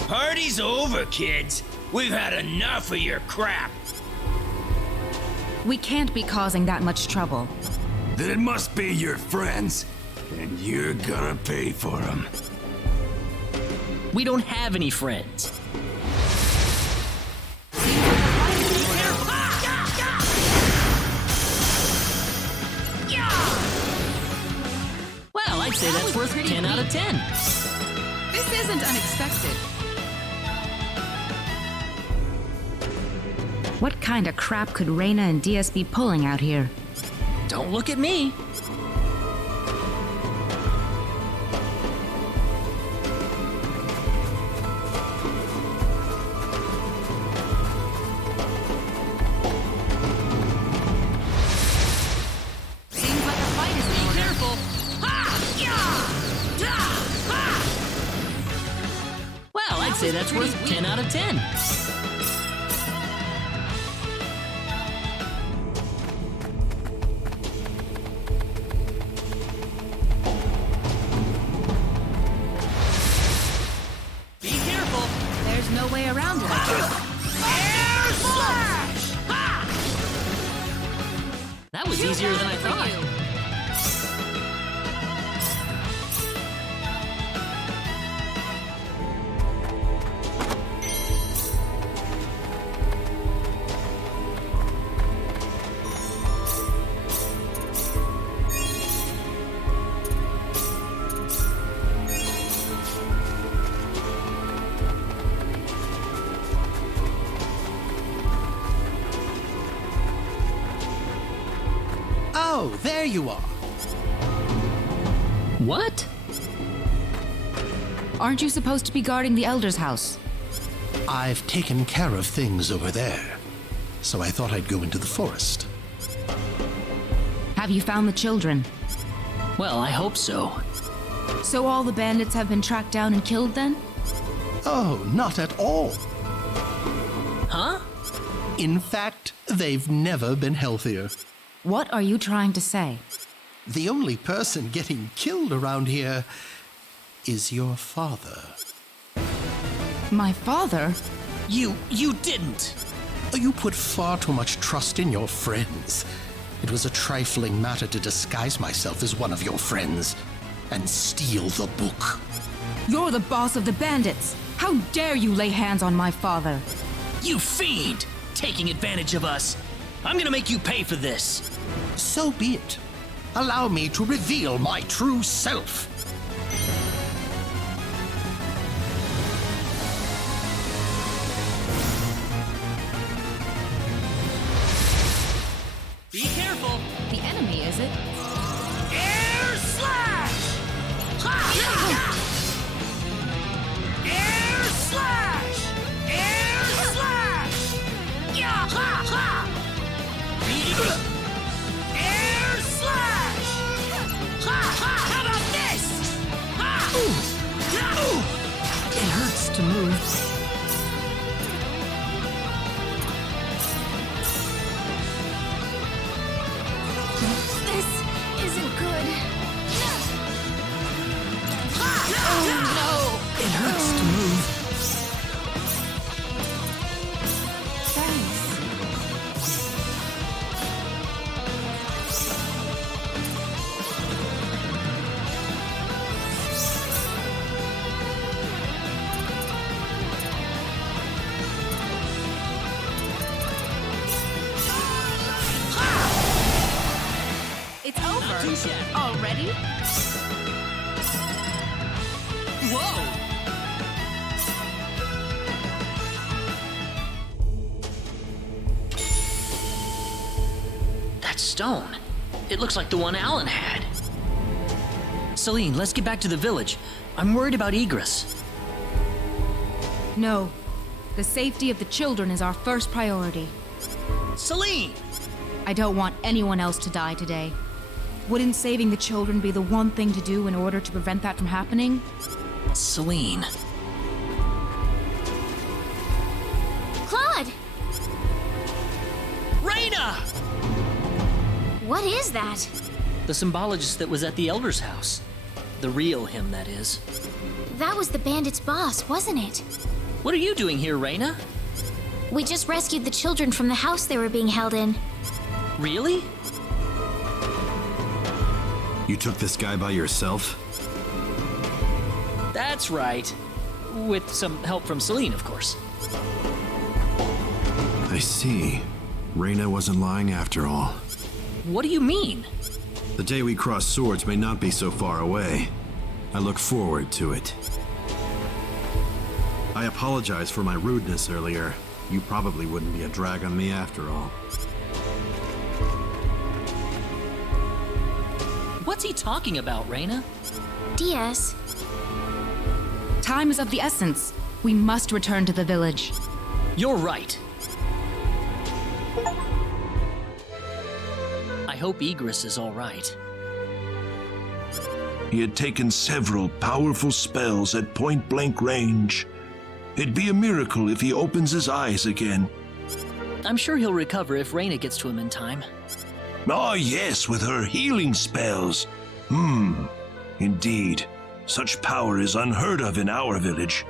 Party's over, kids. We've had enough of your crap. We can't be causing that much trouble. Then it must be your friends, and you're gonna pay for them. We don't have any friends. Well, I'd say that's worth 10 out of 10. This isn't unexpected. What kind of crap could Reyna and DS be pulling out here? Don't look at me. Seems like a fight is in order. Careful. Well, I'd say that's worth 10 out of 10. Be careful. There's no way around it. Air slash! That was easier than I thought. Oh, there you are. What? Aren't you supposed to be guarding the Elder's house? I've taken care of things over there, so I thought I'd go into the forest. Have you found the children? Well, I hope so. So all the bandits have been tracked down and killed then? Oh, not at all. Huh? In fact, they've never been healthier. What are you trying to say? The only person getting killed around here is your father. My father? You didn't. You put far too much trust in your friends. It was a trifling matter to disguise myself as one of your friends and steal the book. You're the boss of the bandits! How dare you lay hands on my father? You fiend! Taking advantage of us. I'm gonna make you pay for this. So be it. Allow me to reveal my true self. Be careful. The enemy, is it? Air slash! Air slash! Air slash! Yeah! Ha! Ha! Air slash! Ha! Ha! How about this? Ha! It hurts to move. This isn't good. It hurts to move. Thanks. It's over. Too shabby. Already? Whoa! That stone. It looks like the one Alan had. Celine, let's get back to the village. I'm worried about Egress. No. The safety of the children is our first priority. Celine! I don't want anyone else to die today. Wouldn't saving the children be the one thing to do in order to prevent that from happening? Celine. Claude! Reyna! What is that? The symbologist that was at the Elder's house. The real him, that is. That was the bandit's boss, wasn't it? What are you doing here, Reyna? We just rescued the children from the house they were being held in. Really? You took this guy by yourself? That's right. With some help from Celine, of course. I see. Reyna wasn't lying after all. What do you mean? The day we cross swords may not be so far away. I look forward to it. I apologize for my rudeness earlier. You probably wouldn't be a drag on me after all. What's he talking about, Reyna? Diaz. Time is of the essence. We must return to the village. You're right. I hope Egress is all right. He had taken several powerful spells at point-blank range. It'd be a miracle if he opens his eyes again. I'm sure he'll recover if Reyna gets to him in time. Ah, yes, with her healing spells. Indeed. Such power is unheard of in our village.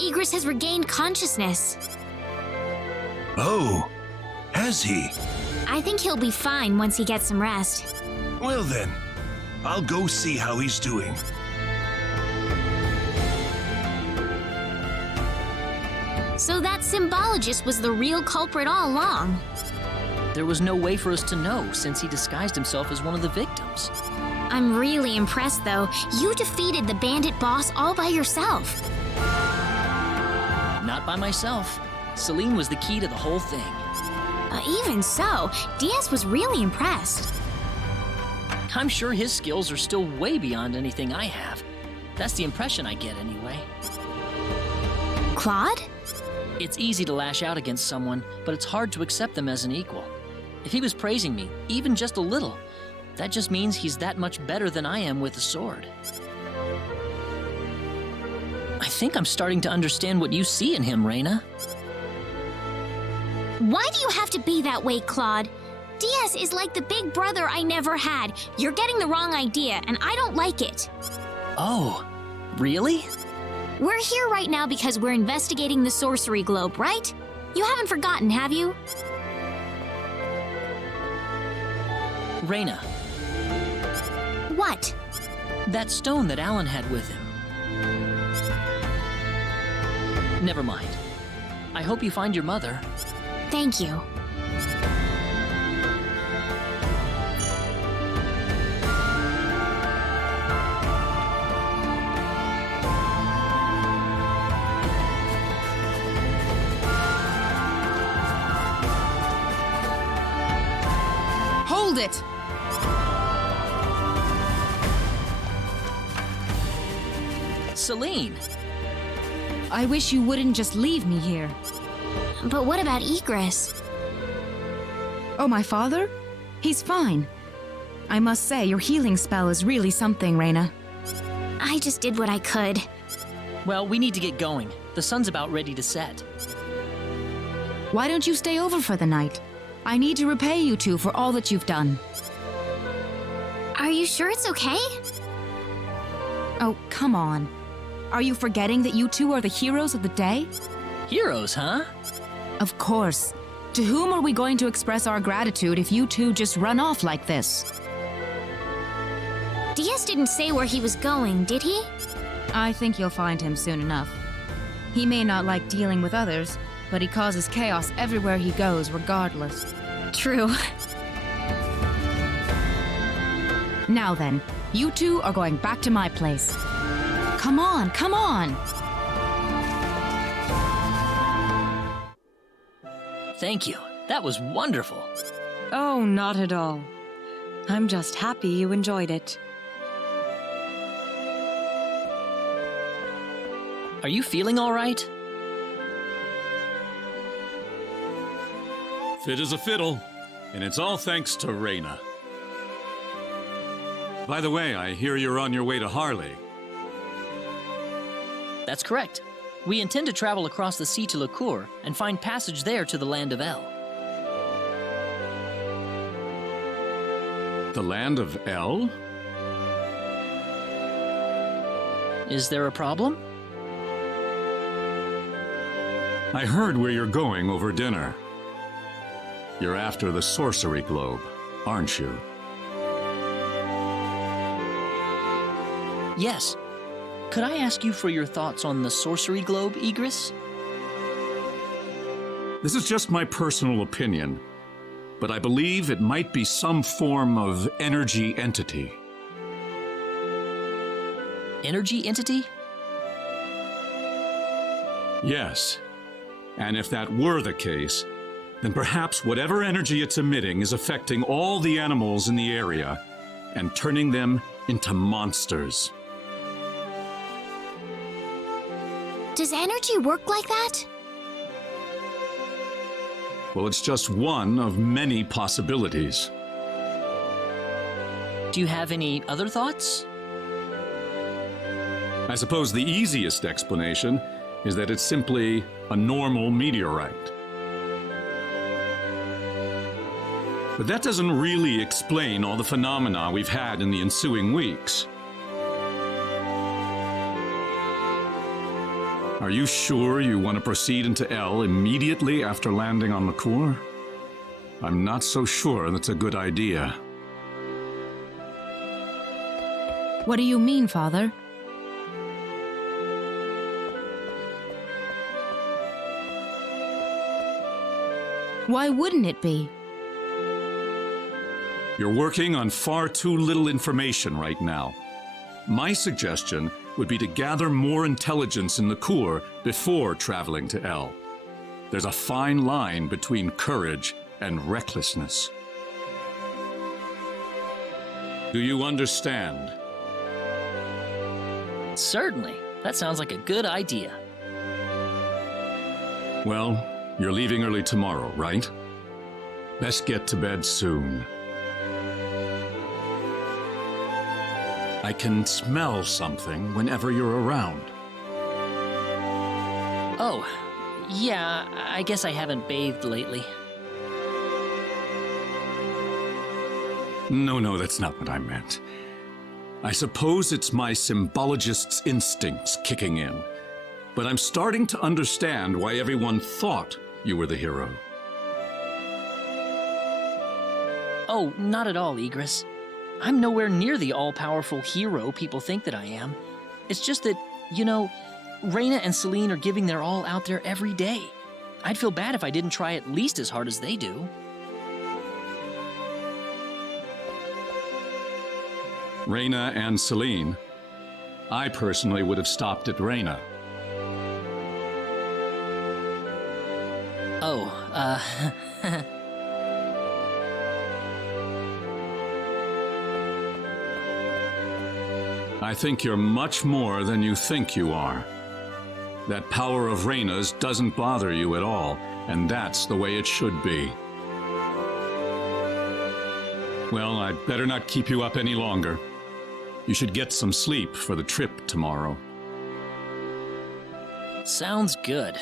Egress has regained consciousness. Oh, has he? I think he'll be fine once he gets some rest. Well then, I'll go see how he's doing. So that symbologist was the real culprit all along. There was no way for us to know since he disguised himself as one of the victims. I'm really impressed, though. You defeated the bandit boss all by yourself. Not by myself. Celine was the key to the whole thing. Even so, Diaz was really impressed. I'm sure his skills are still way beyond anything I have. That's the impression I get anyway. Claude? It's easy to lash out against someone, but it's hard to accept them as an equal. If he was praising me, even just a little, that just means he's that much better than I am with a sword. I think I'm starting to understand what you see in him, Reyna. Why do you have to be that way, Claude? Diaz is like the big brother I never had. You're getting the wrong idea, and I don't like it. Oh, really? We're here right now because we're investigating the sorcery globe, right? You haven't forgotten, have you? Reyna. What? That stone that Alan had with him. Never mind. I hope you find your mother. Thank you. Hold it! Celine! I wish you wouldn't just leave me here. But what about Egress? Oh, my father? He's fine. I must say, your healing spell is really something, Reyna. I just did what I could. Well, we need to get going. The sun's about ready to set. Why don't you stay over for the night? I need to repay you two for all that you've done. Are you sure it's okay? Oh, come on. Are you forgetting that you two are the heroes of the day? Heroes, huh? Of course. To whom are we going to express our gratitude if you two just run off like this? Diaz didn't say where he was going, did he? I think you'll find him soon enough. He may not like dealing with others, but he causes chaos everywhere he goes, regardless. True. Now then, you two are going back to my place. Come on, come on! Thank you. That was wonderful. Oh, not at all. I'm just happy you enjoyed it. Are you feeling all right? Fit as a fiddle, and it's all thanks to Reyna. By the way, I hear you're on your way to Harley. That's correct. We intend to travel across the sea to Licour and find passage there to the land of El. The land of El? Is there a problem? I heard where you're going over dinner. You're after the sorcery globe, aren't you? Yes. Could I ask you for your thoughts on the sorcery globe, Igris? This is just my personal opinion, but I believe it might be some form of energy entity. Energy entity? Yes. And if that were the case, then perhaps whatever energy it's emitting is affecting all the animals in the area and turning them into monsters. Does energy work like that? Well, it's just one of many possibilities. Do you have any other thoughts? I suppose the easiest explanation is that it's simply a normal meteorite. But that doesn't really explain all the phenomena we've had in the ensuing weeks. Are you sure you want to proceed into El immediately after landing on Licour? I'm not so sure that's a good idea. What do you mean, Father? Why wouldn't it be? You're working on far too little information right now. My suggestion would be to gather more intelligence in Licour before traveling to El. There's a fine line between courage and recklessness. Do you understand? Certainly. That sounds like a good idea. Well, you're leaving early tomorrow, right? Best get to bed soon. I can smell something whenever you're around. Oh, yeah, I guess I haven't bathed lately. No, that's not what I meant. I suppose it's my symbologist's instincts kicking in, but I'm starting to understand why everyone thought you were the hero. Oh, not at all, Igris. I'm nowhere near the all-powerful hero people think that I am. It's just that, you know, Reyna and Celine are giving their all out there every day. I'd feel bad if I didn't try at least as hard as they do. Reyna and Celine. I personally would have stopped at Reyna. Oh, I think you're much more than you think you are. That power of Reyna's doesn't bother you at all, and that's the way it should be. Well, I'd better not keep you up any longer. You should get some sleep for the trip tomorrow. sounds good.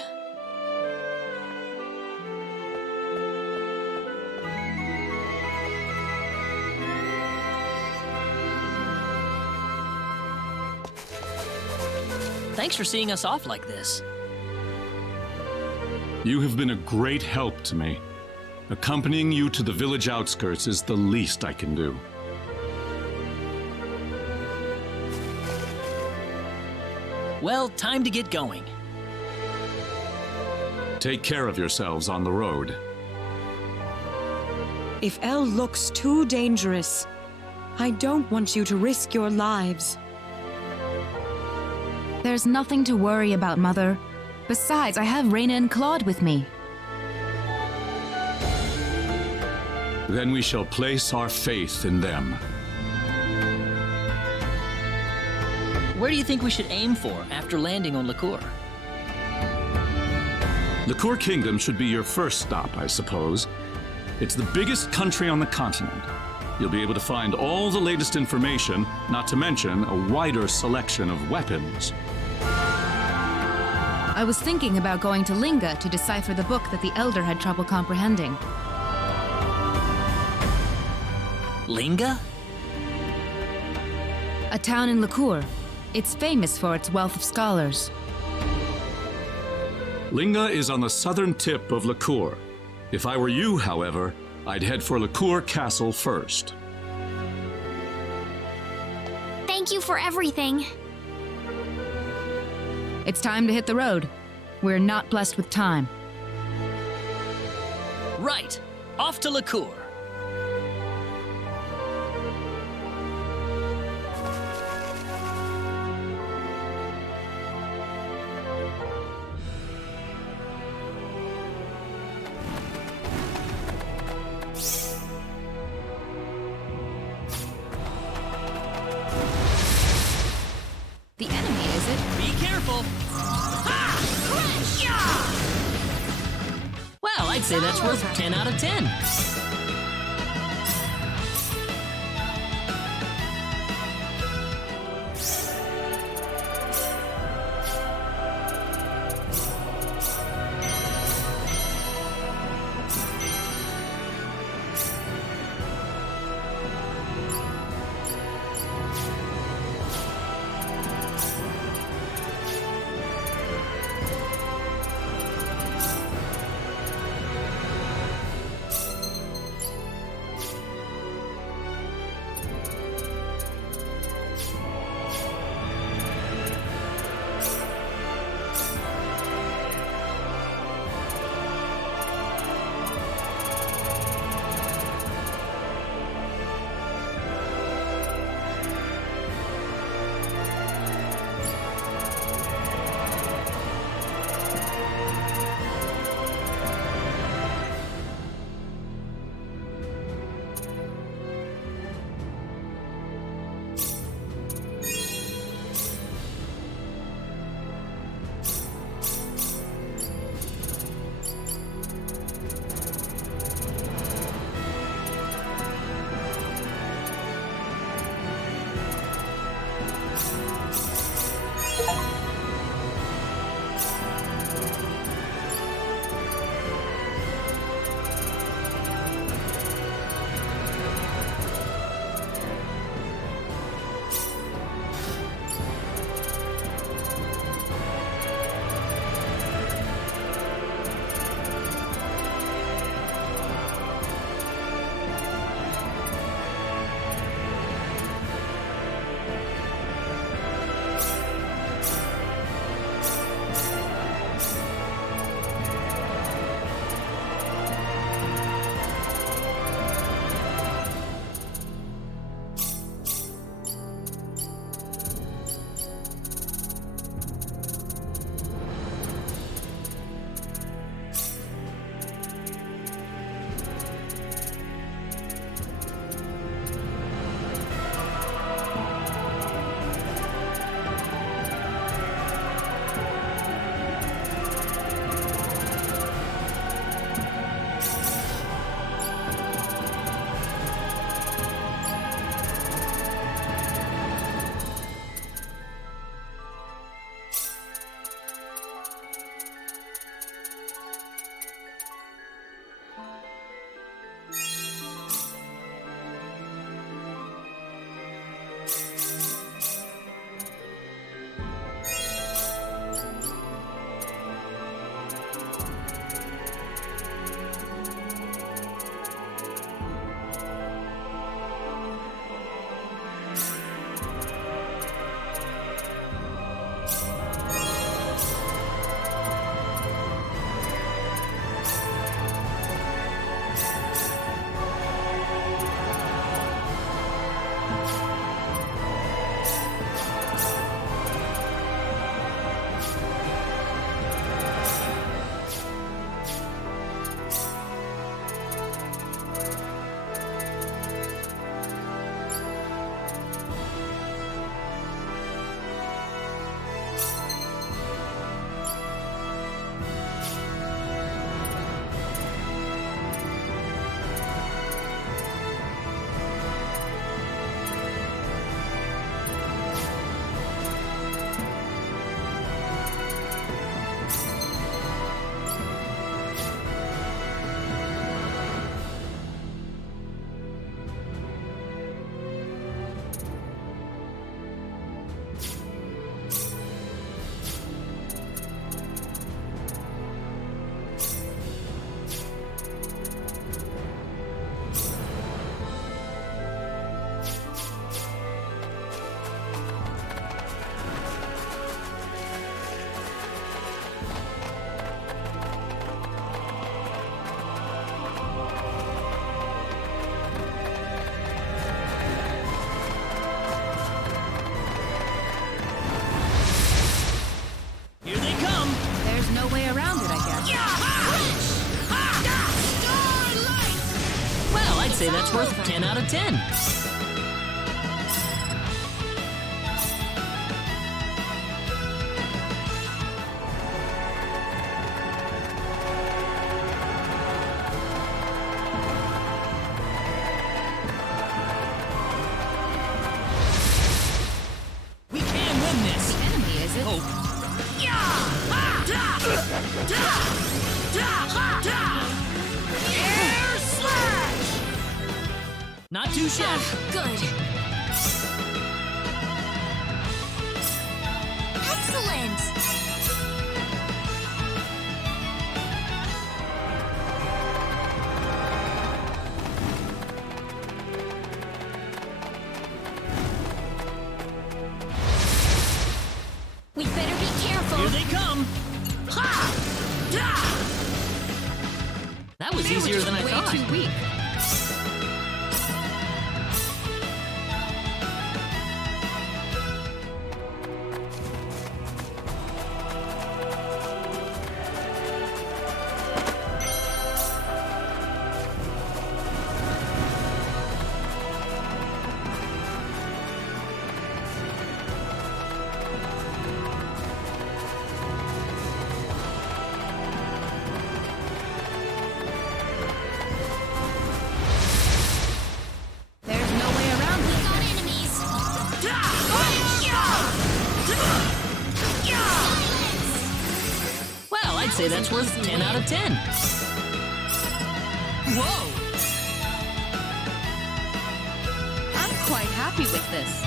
Thanks for seeing us off like this. You have been a great help to me. Accompanying you to the village outskirts is the least I can do. Well, time to get going. Take care of yourselves on the road. If El looks too dangerous, I don't want you to risk your lives. There's nothing to worry about, Mother. Besides, I have Reyna and Claude with me. Then we shall place our faith in them. Where do you think we should aim for after landing on Liqueur? Liqueur Kingdom should be your first stop, I suppose. It's the biggest country on the continent. You'll be able to find all the latest information, not to mention a wider selection of weapons. I was thinking about going to Linga to decipher the book that the Elder had trouble comprehending. Linga? A town in Liqueur. It's famous for its wealth of scholars. Linga is on the southern tip of Liqueur. If I were you, however, I'd head for Liqueur Castle first. Thank you for everything. It's time to hit the road. We're not blessed with time. Right. Off to Liqueur. The enemy, is it? Be careful. Well, I'd say that's worth 10 out of 10. that's worth 10 out of 10. We can win this. The enemy, is it? Hope. Air slash! Not too shabby. Good. Excellent! We better be careful. Here they come. That was easier than I Way thought. too weak. There's no way around We this. got enemies. Well, I'd say that's worth 10 out of 10. Whoa! I'm quite happy with this.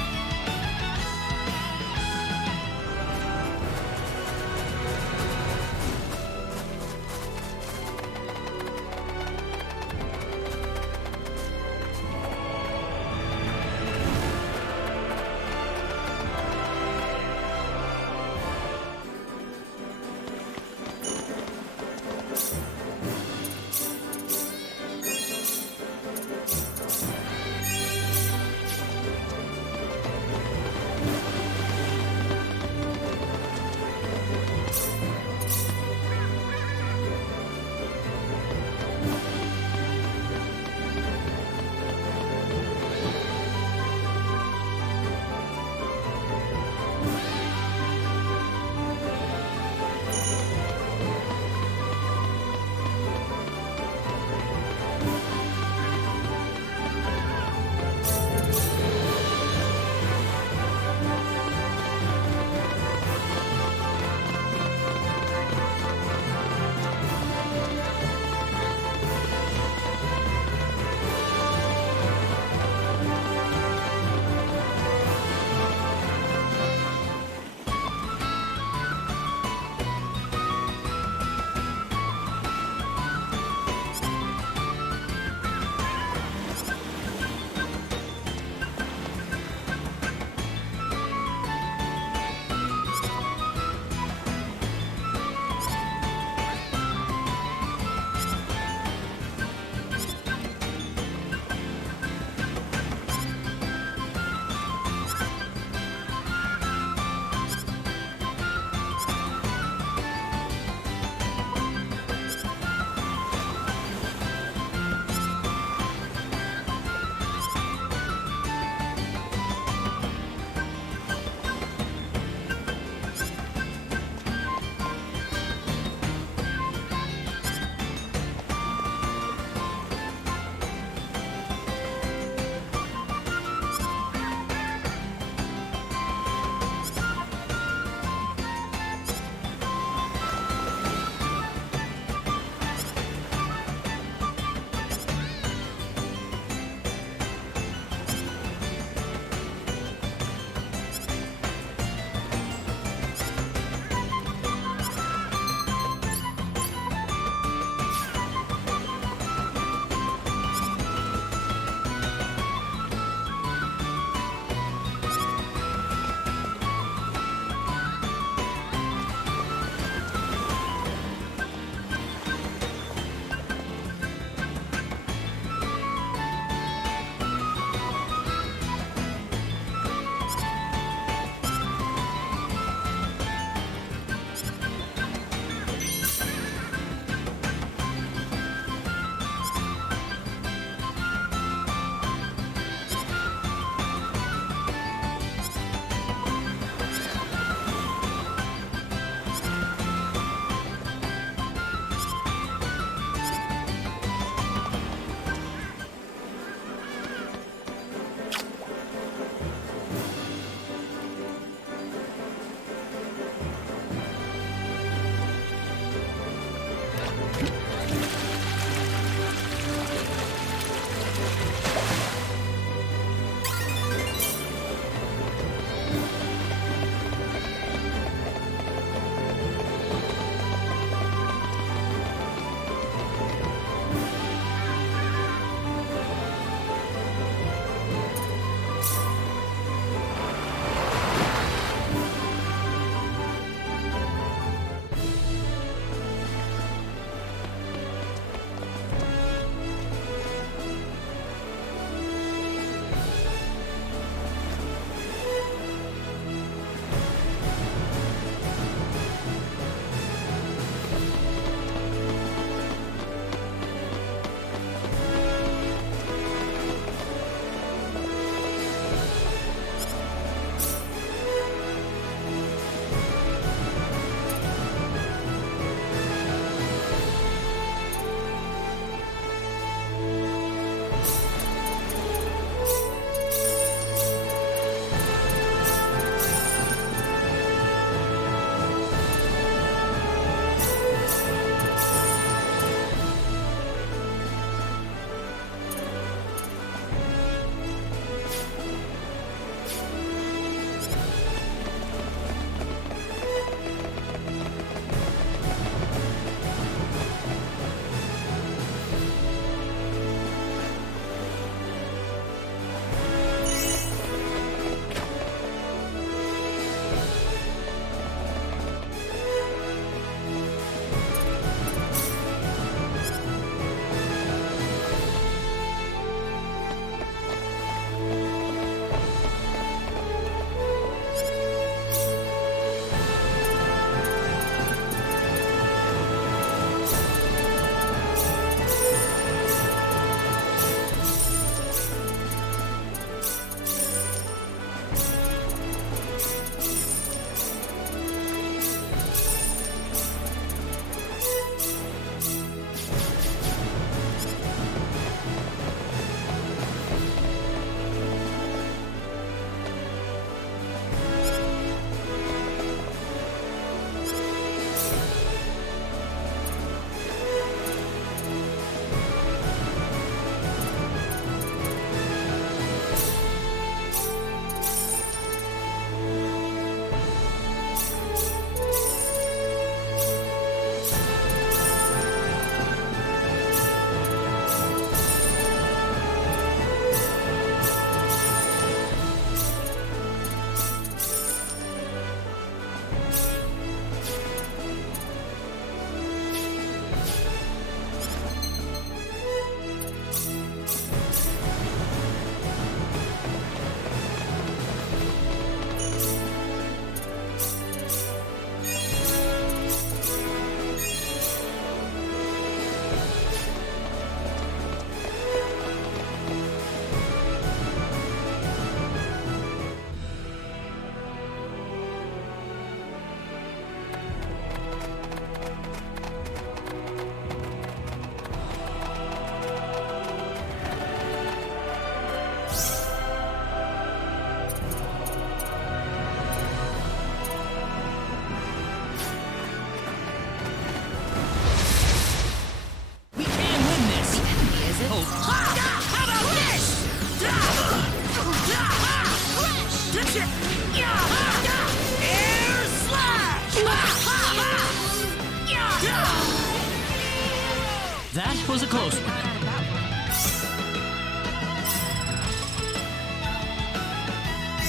That was a close one.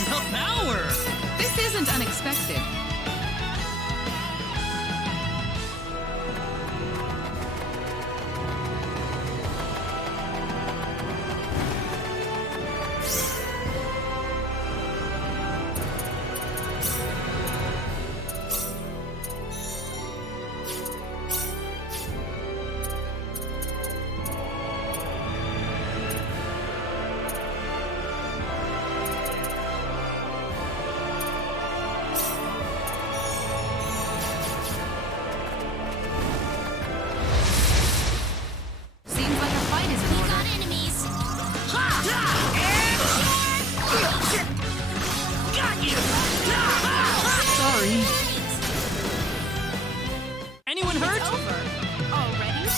The power! This isn't unexpected. Anyone hurt? It's over. Already?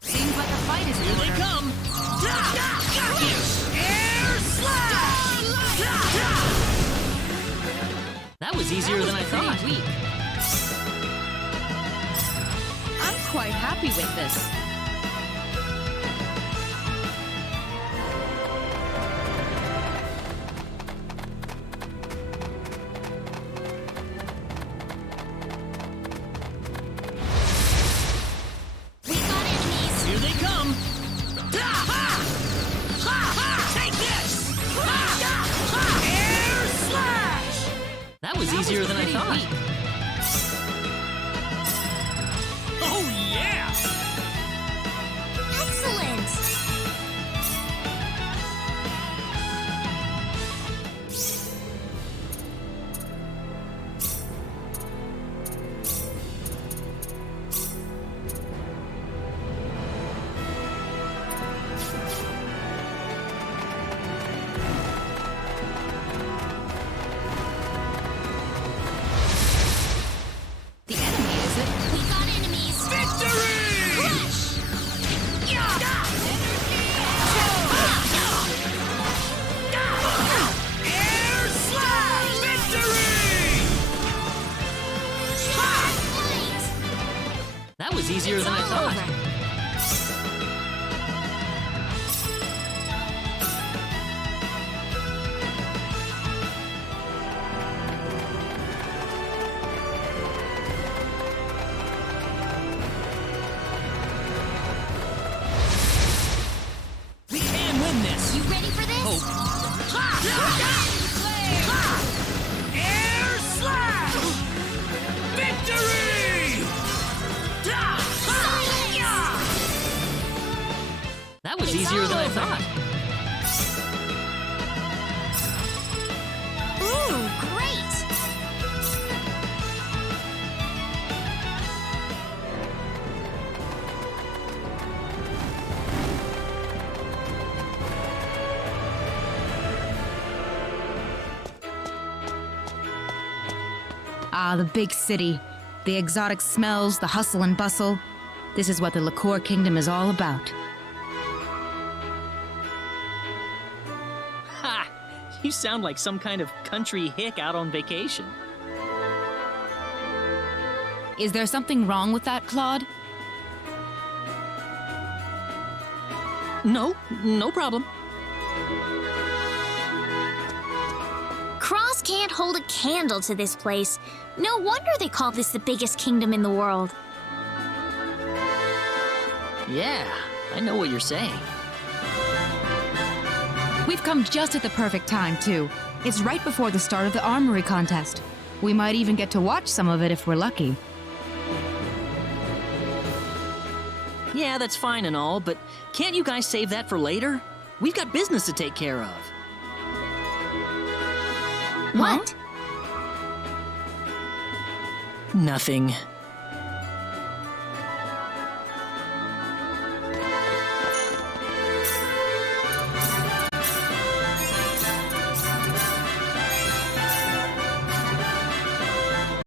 Seems like a fight is in Here they order. come! That was easier than I thought. Weak. I'm quite happy with this. We got enemies. Here they come! Take this! Air slash! That was easier than I thought. Oh, yeah! Excellent. The enemy, is it? We got enemies. Victory! Crush! Air slash! Victory! That was easier than I thought. We can win this. You ready for this? Hope. Air slash! Victory! That was easier than I thought. Ooh, great! Ah, the big city. The exotic smells, the hustle and bustle. This is what the Liqueur Kingdom is all about. Ha! You sound like some kind of country hick out on vacation. Is there something wrong with that, Claude? No, no problem. Cross can't hold a candle to this place. No wonder they call this the biggest kingdom in the world. Yeah, I know what you're saying. We've come just at the perfect time, too. It's right before the start of the armory contest. We might even get to watch some of it if we're lucky. Yeah, that's fine and all, but can't you guys save that for later? We've got business to take care of. What? Nothing.